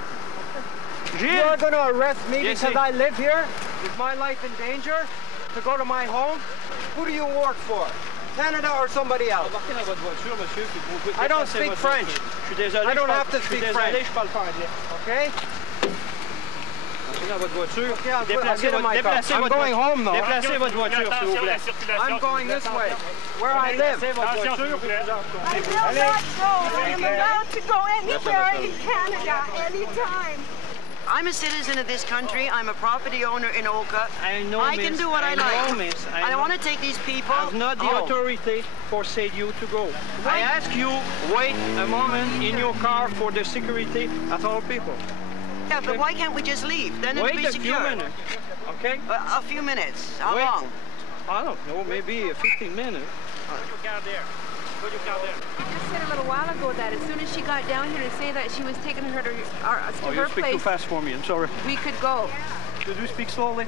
Okay. You are going to arrest me because I live here? Is my life in danger? To go to my home? Who do you work for? Canada or somebody else? I don't speak French. I don't have to speak French. Okay? Dans votre voiture. I'm going home, though. Déplacez votre voiture, s'il vous plaît. I'm going this way, where I live. I'm not allowed to go anywhere in Canada anytime. I'm a citizen of this country. I'm a property owner in Oka. I can do what I like. I want to take these people. I have not the authority for say you to go. I ask you, wait a moment in your car for the security at all people. Yeah, but why can't we just leave? Then it'll be secure. Wait a few minutes, okay? A few minutes. How long? I don't know, maybe 15 minutes. I just said a little while ago that as soon as she got down here to say that she was taking her to her you speak too fast for me, I'm sorry. We could go. Could you speak slowly?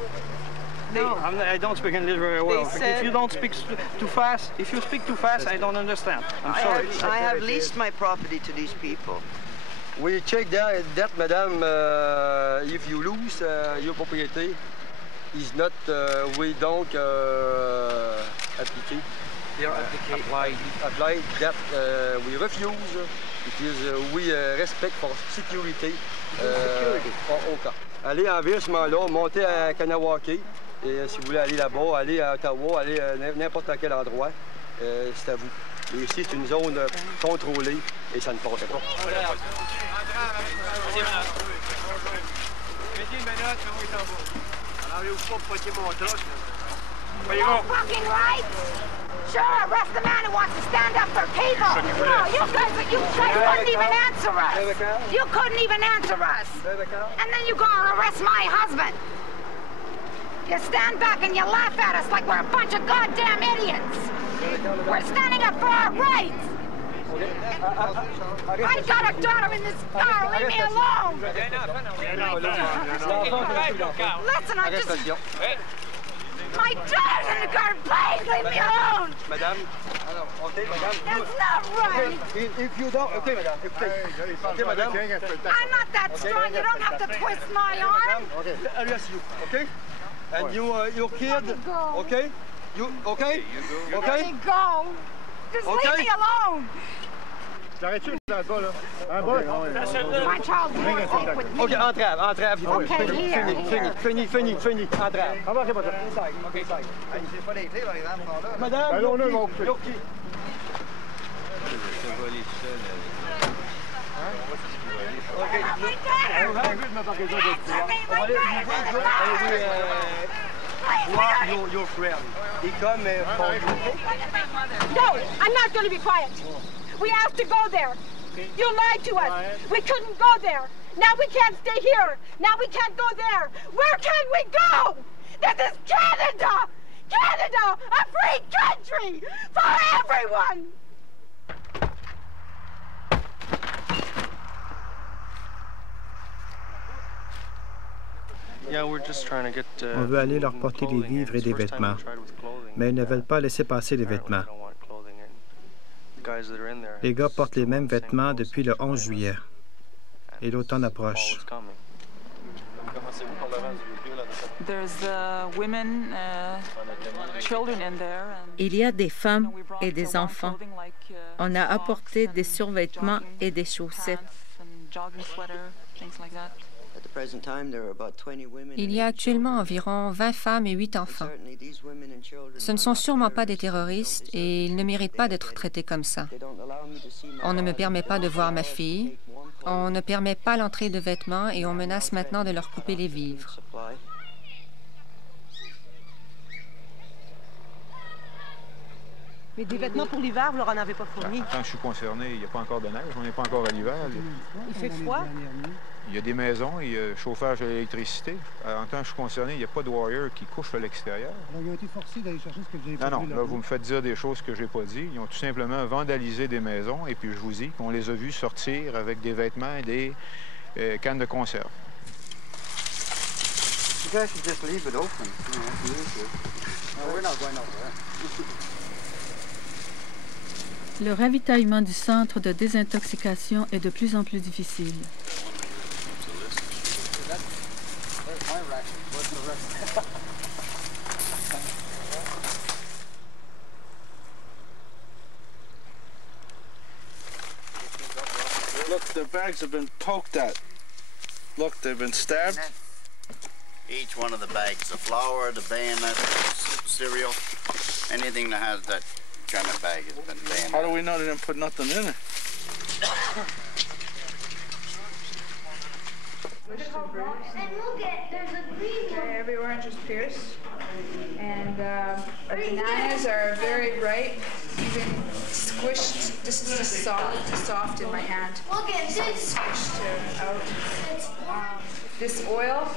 No. I don't speak English very well. If you don't speak too fast, if you speak too fast, I don't understand. I'm sorry. I have leased my property to these people. We check that, madam, if you lose your property, is not, we don't applique. Apply that we refuse because we respect for security. For Oka. Allez en ville ce moment-là, montez à Kanawake et si vous voulez aller là-bas, allez à Ottawa, allez à n'importe quel endroit, c'est à vous. Et ici, c'est une zone contrôlée et ça ne passerait pas. No fucking rights! Sure, arrest the man who wants to stand up for people! No, you guys couldn't even answer us! You couldn't even answer us! And then you go and arrest my husband! You stand back and you laugh at us like we're a bunch of goddamn idiots! We're standing up for our rights! I got a daughter in this car, leave me alone! Listen, I just... My daughter's in the car, please leave me alone! Madame, okay, madame. That's not right! If you don't, okay, madame. Okay, madame. I'm not that strong, you don't have to twist my arm! Okay, arrest you, okay? And your kid, okay? You, okay? Okay? Let me go! Just leave me alone! T'arrêtes-tu là-bas, là? My child's more safe with me. OK, entrave. Okay, here. Fini. Entrave. Avancez-moi ça. OK, inside. C'est pas les clés, par exemple, là. Madame, ben là, on a mon clé. Your friend. He come for you. No, I'm not going to be quiet. We have to go there. You lied to us. We couldn't go there. Now we can't stay here. Now we can't go there. Where can we go? This is Canada! Canada, a free country for everyone! On veut aller leur porter des vivres et des vêtements, mais ils ne veulent pas laisser passer les vêtements. Les gars portent les mêmes vêtements depuis le 11 juillet, et l'automne approche. Il y a des femmes et des enfants. On a apporté des survêtements et des chaussettes. Il y a actuellement environ 20 femmes et 8 enfants. Ce ne sont sûrement pas des terroristes et ils ne méritent pas d'être traités comme ça. On ne me permet pas de voir ma fille, on ne permet pas l'entrée de vêtements et on menace maintenant de leur couper les vivres. Mais des vêtements pour l'hiver, vous leur en avez pas fourni? Quand je suis concerné, il n'y a pas encore de neige, on n'est pas encore à l'hiver. Il fait froid? Il y a des maisons, il y a chauffage à l'électricité. En tant que je suis concerné, il n'y a pas de Warrior qui couche à l'extérieur. Ils ont été forcés d'aller chercher ce que vous avez pas Non, là, vous me faites dire des choses que j'ai pas dit. Ils ont tout simplement vandalisé des maisons, et puis je vous dis qu'on les a vus sortir avec des vêtements et des cannes de conserve. You guys should just leave it open. No, we're not going over there. Le ravitaillement du centre de désintoxication est de plus en plus difficile. Look, the bags have been poked at. Look, they've been stabbed. Each one of the bags, the flour, the bayonet, cereal, anything that has that kind of bag has been bayonet. How do we know they didn't put nothing in it? Every orange is pierced, and bananas are very ripe, even squished. This is just soft in my hand. Look at this. Squished out. This oil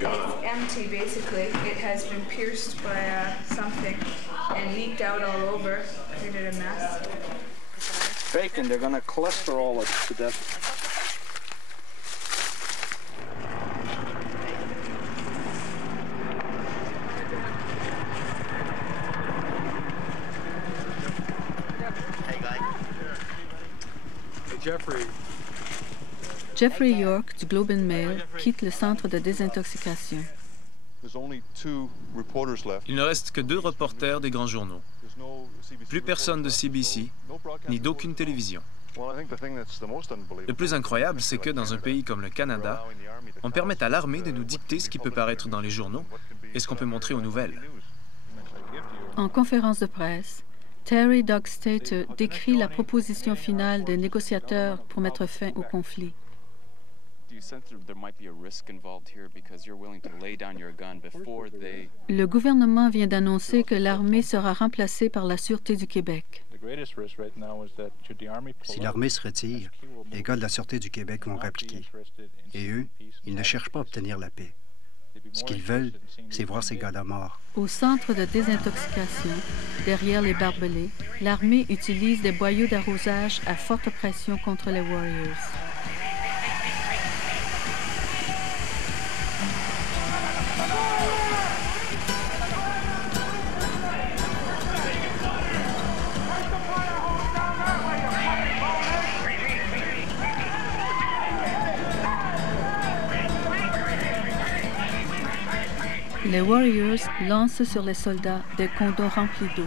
is empty, basically. It has been pierced by something and leaked out all over, created a mess. Bacon, they're going to cholesterol it to death. Jeffrey York du Globe and Mail quitte le centre de désintoxication. Il ne reste que 2 reporters des grands journaux. Plus personne de CBC, ni d'aucune télévision. Le plus incroyable, c'est que dans un pays comme le Canada, on permet à l'armée de nous dicter ce qui peut paraître dans les journaux et ce qu'on peut montrer aux nouvelles. En conférence de presse, Terry Doug Stater décrit la proposition finale des négociateurs pour mettre fin au conflit. Le gouvernement vient d'annoncer que l'armée sera remplacée par la Sûreté du Québec. Si l'armée se retire, les gars de la Sûreté du Québec vont répliquer. Et eux, ils ne cherchent pas à obtenir la paix. Ce qu'ils veulent, c'est voir ces gars-là morts. Au centre de désintoxication, derrière les barbelés, l'armée utilise des boyaux d'arrosage à forte pression contre les Warriors. Les Warriors lancent sur les soldats des condoms remplis d'eau.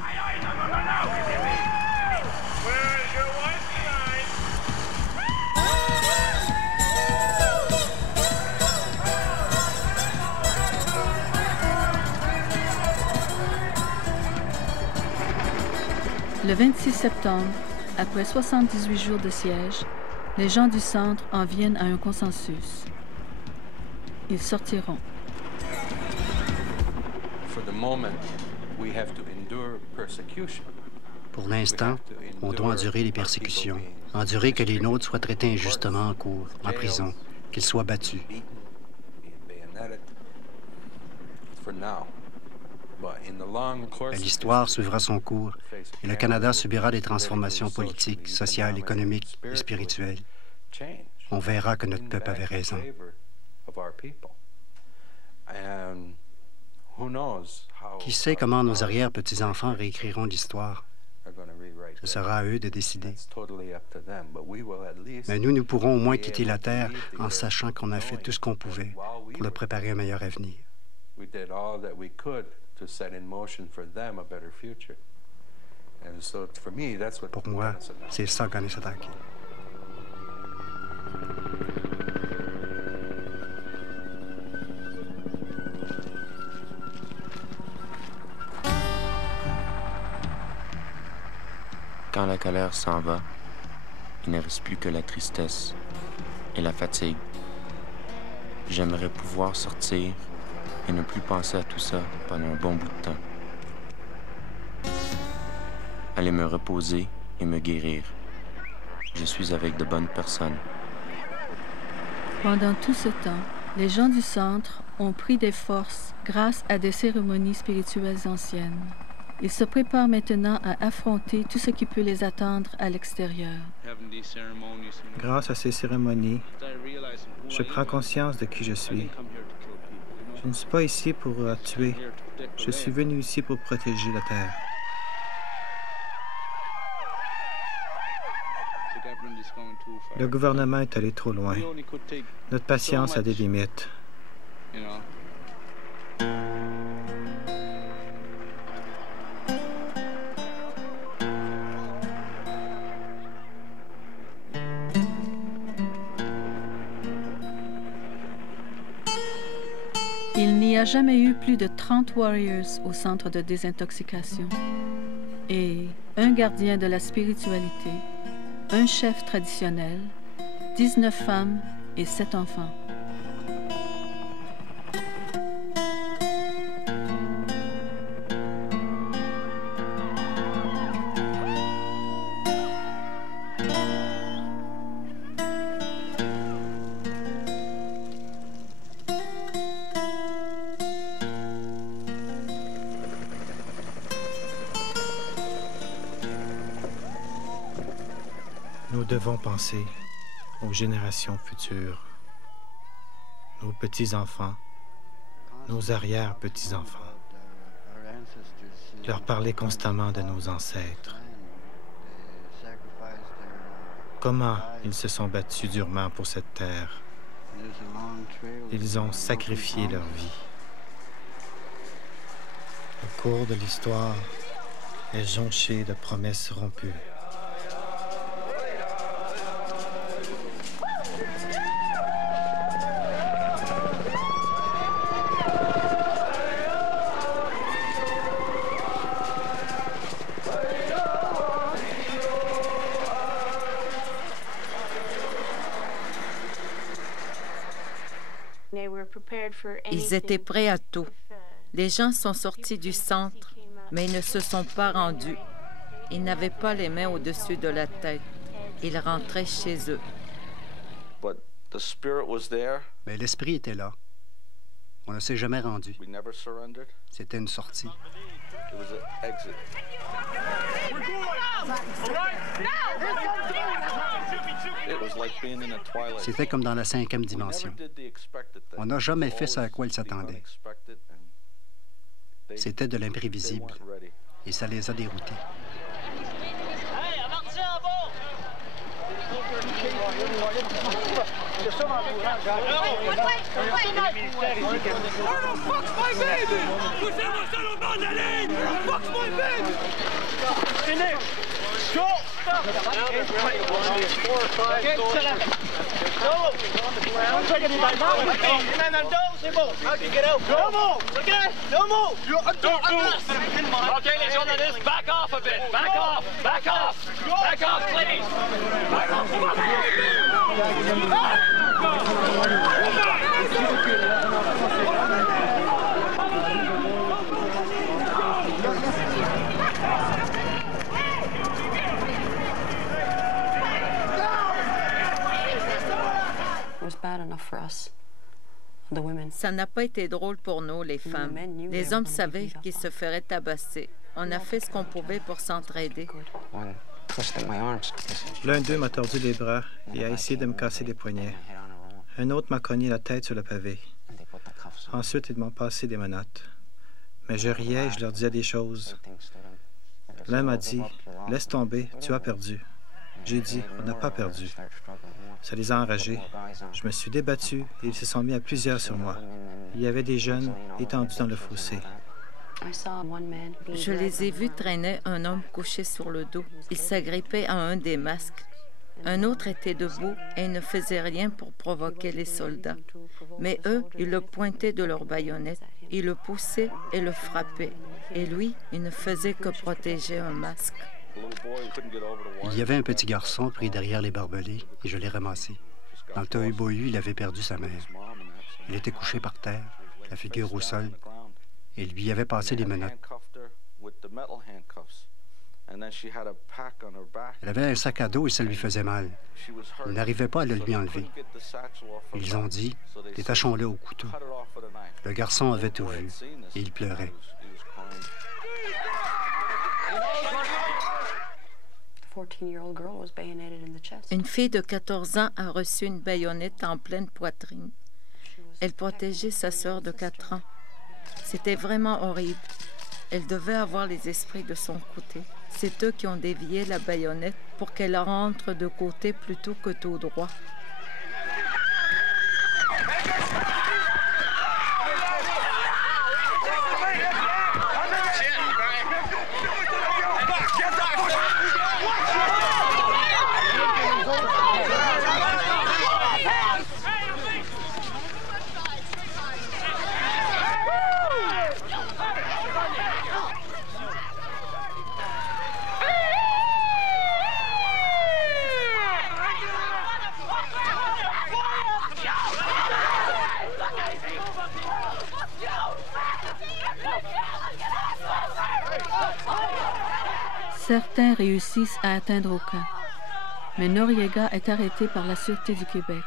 Le 26 septembre, après 78 jours de siège, les gens du centre en viennent à un consensus. Ils sortiront. Pour l'instant, on doit endurer les persécutions, endurer que les nôtres soient traités injustement en cour, en prison, qu'ils soient battus. L'histoire suivra son cours et le Canada subira des transformations politiques, sociales, économiques et spirituelles. On verra que notre peuple avait raison. Qui sait comment nos arrière-petits-enfants réécriront l'histoire? Ce sera à eux de décider. Mais nous pourrons au moins quitter la Terre en sachant qu'on a fait tout ce qu'on pouvait pour leur préparer un meilleur avenir. Pour moi, c'est ça Kanesatake. Quand la colère s'en va, il ne reste plus que la tristesse et la fatigue. J'aimerais pouvoir sortir et ne plus penser à tout ça pendant un bon bout de temps. Aller me reposer et me guérir. Je suis avec de bonnes personnes. Pendant tout ce temps, les gens du centre ont pris des forces grâce à des cérémonies spirituelles anciennes. Ils se préparent maintenant à affronter tout ce qui peut les attendre à l'extérieur. Grâce à ces cérémonies, je prends conscience de qui je suis. Je ne suis pas ici pour tuer. Je suis venu ici pour protéger la terre. Le gouvernement est allé trop loin. Notre patience a des limites. Il n'y a jamais eu plus de 30 warriors au centre de désintoxication et un gardien de la spiritualité, un chef traditionnel, 19 femmes et 7 enfants. Nous devons penser aux générations futures, nos petits-enfants, nos arrière-petits-enfants, leur parler constamment de nos ancêtres. Comment ils se sont battus durement pour cette terre. Ils ont sacrifié leur vie. Le cours de l'histoire est jonché de promesses rompues. Ils étaient prêts à tout. Les gens sont sortis du centre, mais ils ne se sont pas rendus. Ils n'avaient pas les mains au-dessus de la tête. Ils rentraient chez eux. Mais l'esprit était là. On ne s'est jamais rendu. C'était une sortie. C'était comme dans la 5e dimension. On n'a jamais fait ce à quoi ils s'attendaient. C'était de l'imprévisible, et ça les a déroutés. Okay, les journalistes, back off a bit. Back off. Back off. Back off, please. Back off. Ça n'a pas été drôle pour nous, les femmes. Les hommes savaient qu'ils se feraient tabasser. On a fait ce qu'on pouvait pour s'entraider. L'un d'eux m'a tordu les bras et a essayé de me casser les poignets. Un autre m'a cogné la tête sur le pavé. Ensuite, ils m'ont passé des menottes. Mais je riais et je leur disais des choses. L'un m'a dit « Laisse tomber, tu as perdu ». J'ai dit « On n'a pas perdu ». Ça les a enragés. Je me suis débattu et ils se sont mis à plusieurs sur moi. Il y avait des jeunes étendus dans le fossé. Je les ai vus traîner un homme couché sur le dos. Il s'agrippait à un des masques. Un autre était debout et ne faisait rien pour provoquer les soldats. Mais eux, ils le pointaient de leurs baïonnettes. Ils le poussaient et le frappaient. Et lui, il ne faisait que protéger un masque. Il y avait un petit garçon pris derrière les barbelés et je l'ai ramassé. Dans le tohu-bohu, il avait perdu sa mère. Il était couché par terre, la figure au sol, et lui avait passé les menottes. Elle avait un sac à dos et ça lui faisait mal. Ils n'arrivaient pas à le lui enlever. Ils ont dit, détachons-le au couteau. Le garçon avait tout vu et il pleurait. Une fille de 14 ans a reçu une baïonnette en pleine poitrine. Elle protégeait sa sœur de 4 ans. C'était vraiment horrible. Elle devait avoir les esprits de son côté. C'est eux qui ont dévié la baïonnette pour qu'elle rentre de côté plutôt que tout droit. Certains réussissent à atteindre Oka, mais Noriega est arrêté par la Sûreté du Québec.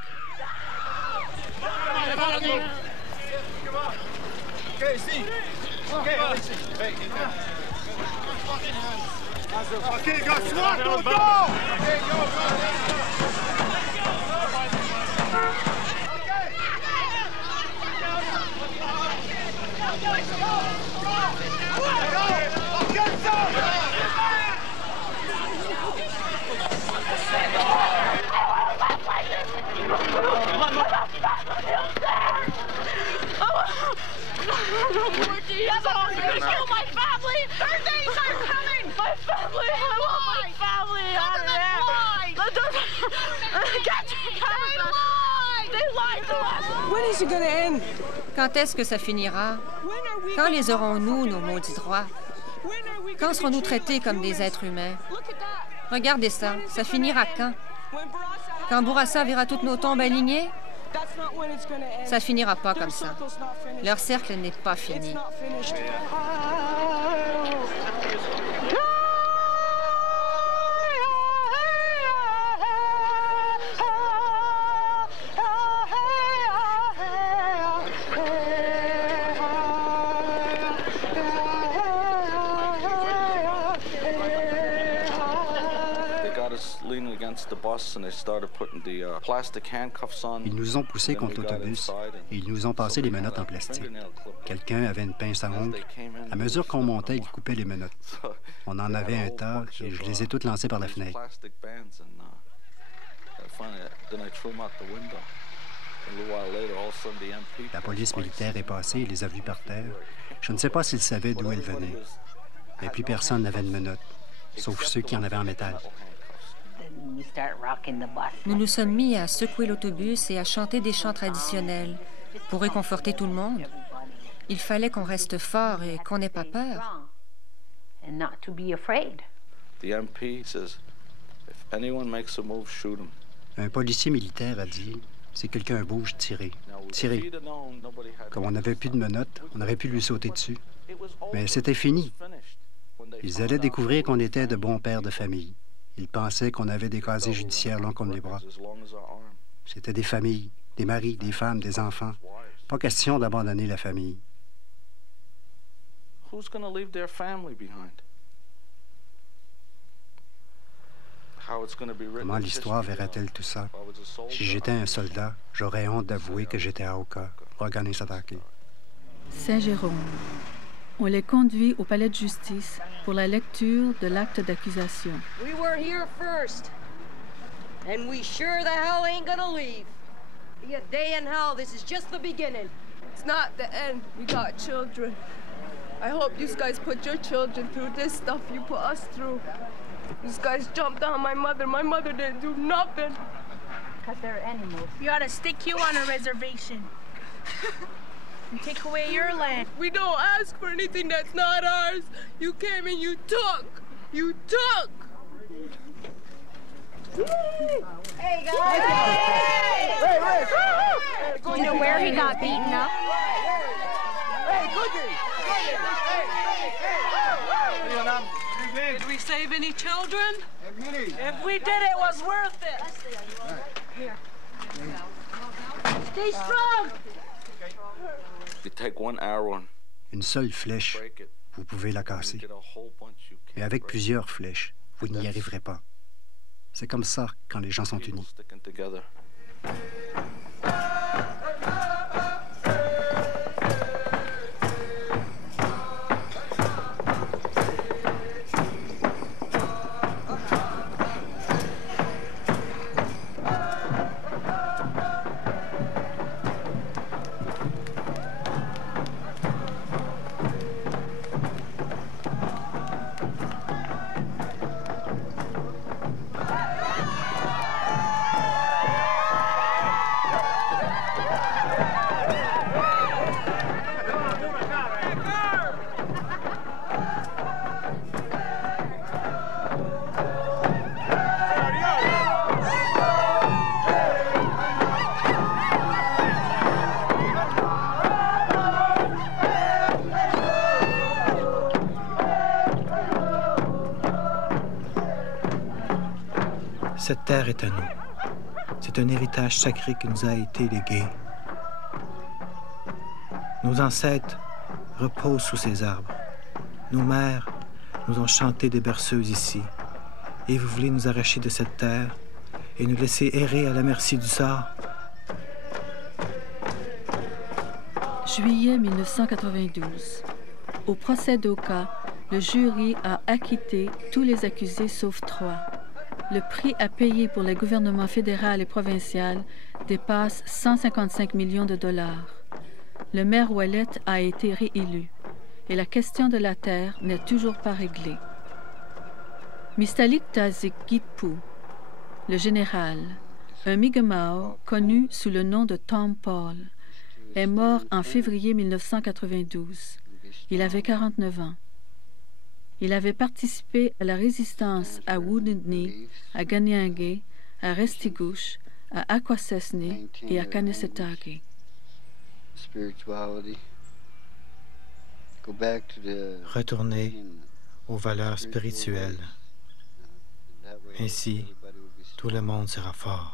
Quand est-ce que ça finira? Quand les aurons-nous, nos maudits droits? Quand serons-nous traités comme des êtres humains? Regardez ça, ça finira quand? Quand Bourassa verra toutes nos tombes alignées? Ça finira pas comme ça. Leur cercle n'est pas fini. Ils nous ont poussés contre l'autobus et ils nous ont passé les menottes en plastique. Quelqu'un avait une pince à ongles. À mesure qu'on montait, il coupait les menottes. On en avait un tas et je les ai toutes lancées par la fenêtre. La police militaire est passée et les a vus par terre. Je ne sais pas s'ils savaient d'où elles venaient. Mais plus personne n'avait de menottes, sauf ceux qui en avaient en métal. Nous nous sommes mis à secouer l'autobus et à chanter des chants traditionnels pour réconforter tout le monde. Il fallait qu'on reste fort et qu'on n'ait pas peur. Un policier militaire a dit, si quelqu'un bouge, tirez. Tirez. Comme on n'avait plus de menottes, on aurait pu lui sauter dessus. Mais c'était fini. Ils allaient découvrir qu'on était de bons pères de famille. Ils pensaient qu'on avait des casiers judiciaires longs comme les bras. C'était des familles, des maris, des femmes, des enfants. Pas question d'abandonner la famille. Comment l'histoire verrait-elle tout ça? Si j'étais un soldat, j'aurais honte d'avouer que j'étais à Oka, Oganesatake. Saint-Jérôme. On les conduit au palais de justice pour la lecture de l'acte d'accusation. We were here first, and we sure the hell ain't gonna leave. Be a day in hell, this is just the beginning. It's not the end, we got children. I hope you guys put your children through this stuff you put us through. These guys jumped on my mother didn't do nothing. Because they're animals. We ought to stick you on a reservation. And take away your land. We don't ask for anything that's not ours. You came and you took. You took. Hey, guys! Hey! You know where he got beaten up? Hey, Cookie! Did we save any children? If we did, it was worth it. Stay strong. You take one arrow. Une seule flèche, vous pouvez la casser. Mais avec plusieurs flèches, vous n'y arriverez pas. C'est comme ça quand les gens sont unis. Cette terre est à nous. C'est un héritage sacré qui nous a été légué. Nos ancêtres reposent sous ces arbres. Nos mères nous ont chanté des berceuses ici. Et vous voulez nous arracher de cette terre et nous laisser errer à la merci du sort? Juillet 1992. Au procès d'Oka, le jury a acquitté tous les accusés sauf 3. Le prix à payer pour les gouvernements fédéral et provincial dépasse 155 millions de dollars. Le maire Ouellet a été réélu et la question de la terre n'est toujours pas réglée. Mistalik Tazik Gitpu, le général, un Mi'kmaq connu sous le nom de Tom Paul, est mort en février 1992. Il avait 49 ans. Il avait participé à la résistance à Wounded Knee, à Kanien'kehá:ka, à Restigouche, à Akwesasne et à Kanesatake. Retournez aux valeurs spirituelles. Ainsi, tout le monde sera fort.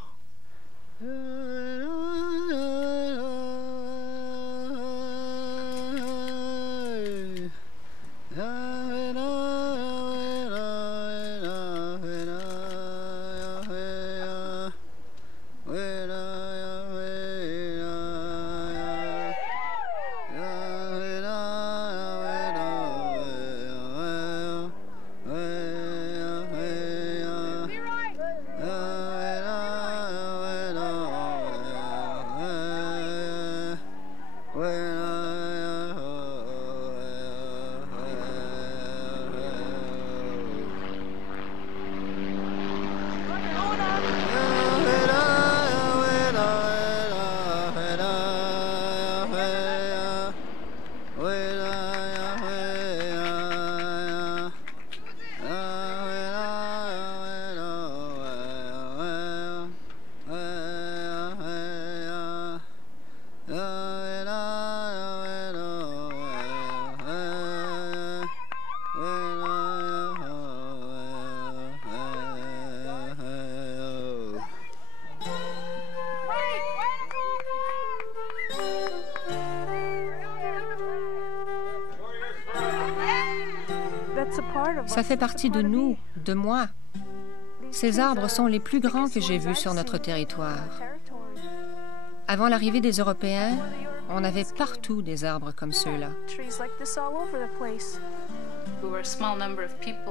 Ça fait partie de nous, de moi. Ces arbres sont les plus grands que j'ai vus sur notre territoire. Avant l'arrivée des Européens, on avait partout des arbres comme ceux-là.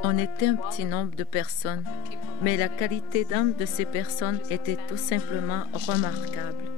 On était un petit nombre de personnes, mais la qualité d'âme de ces personnes était tout simplement remarquable.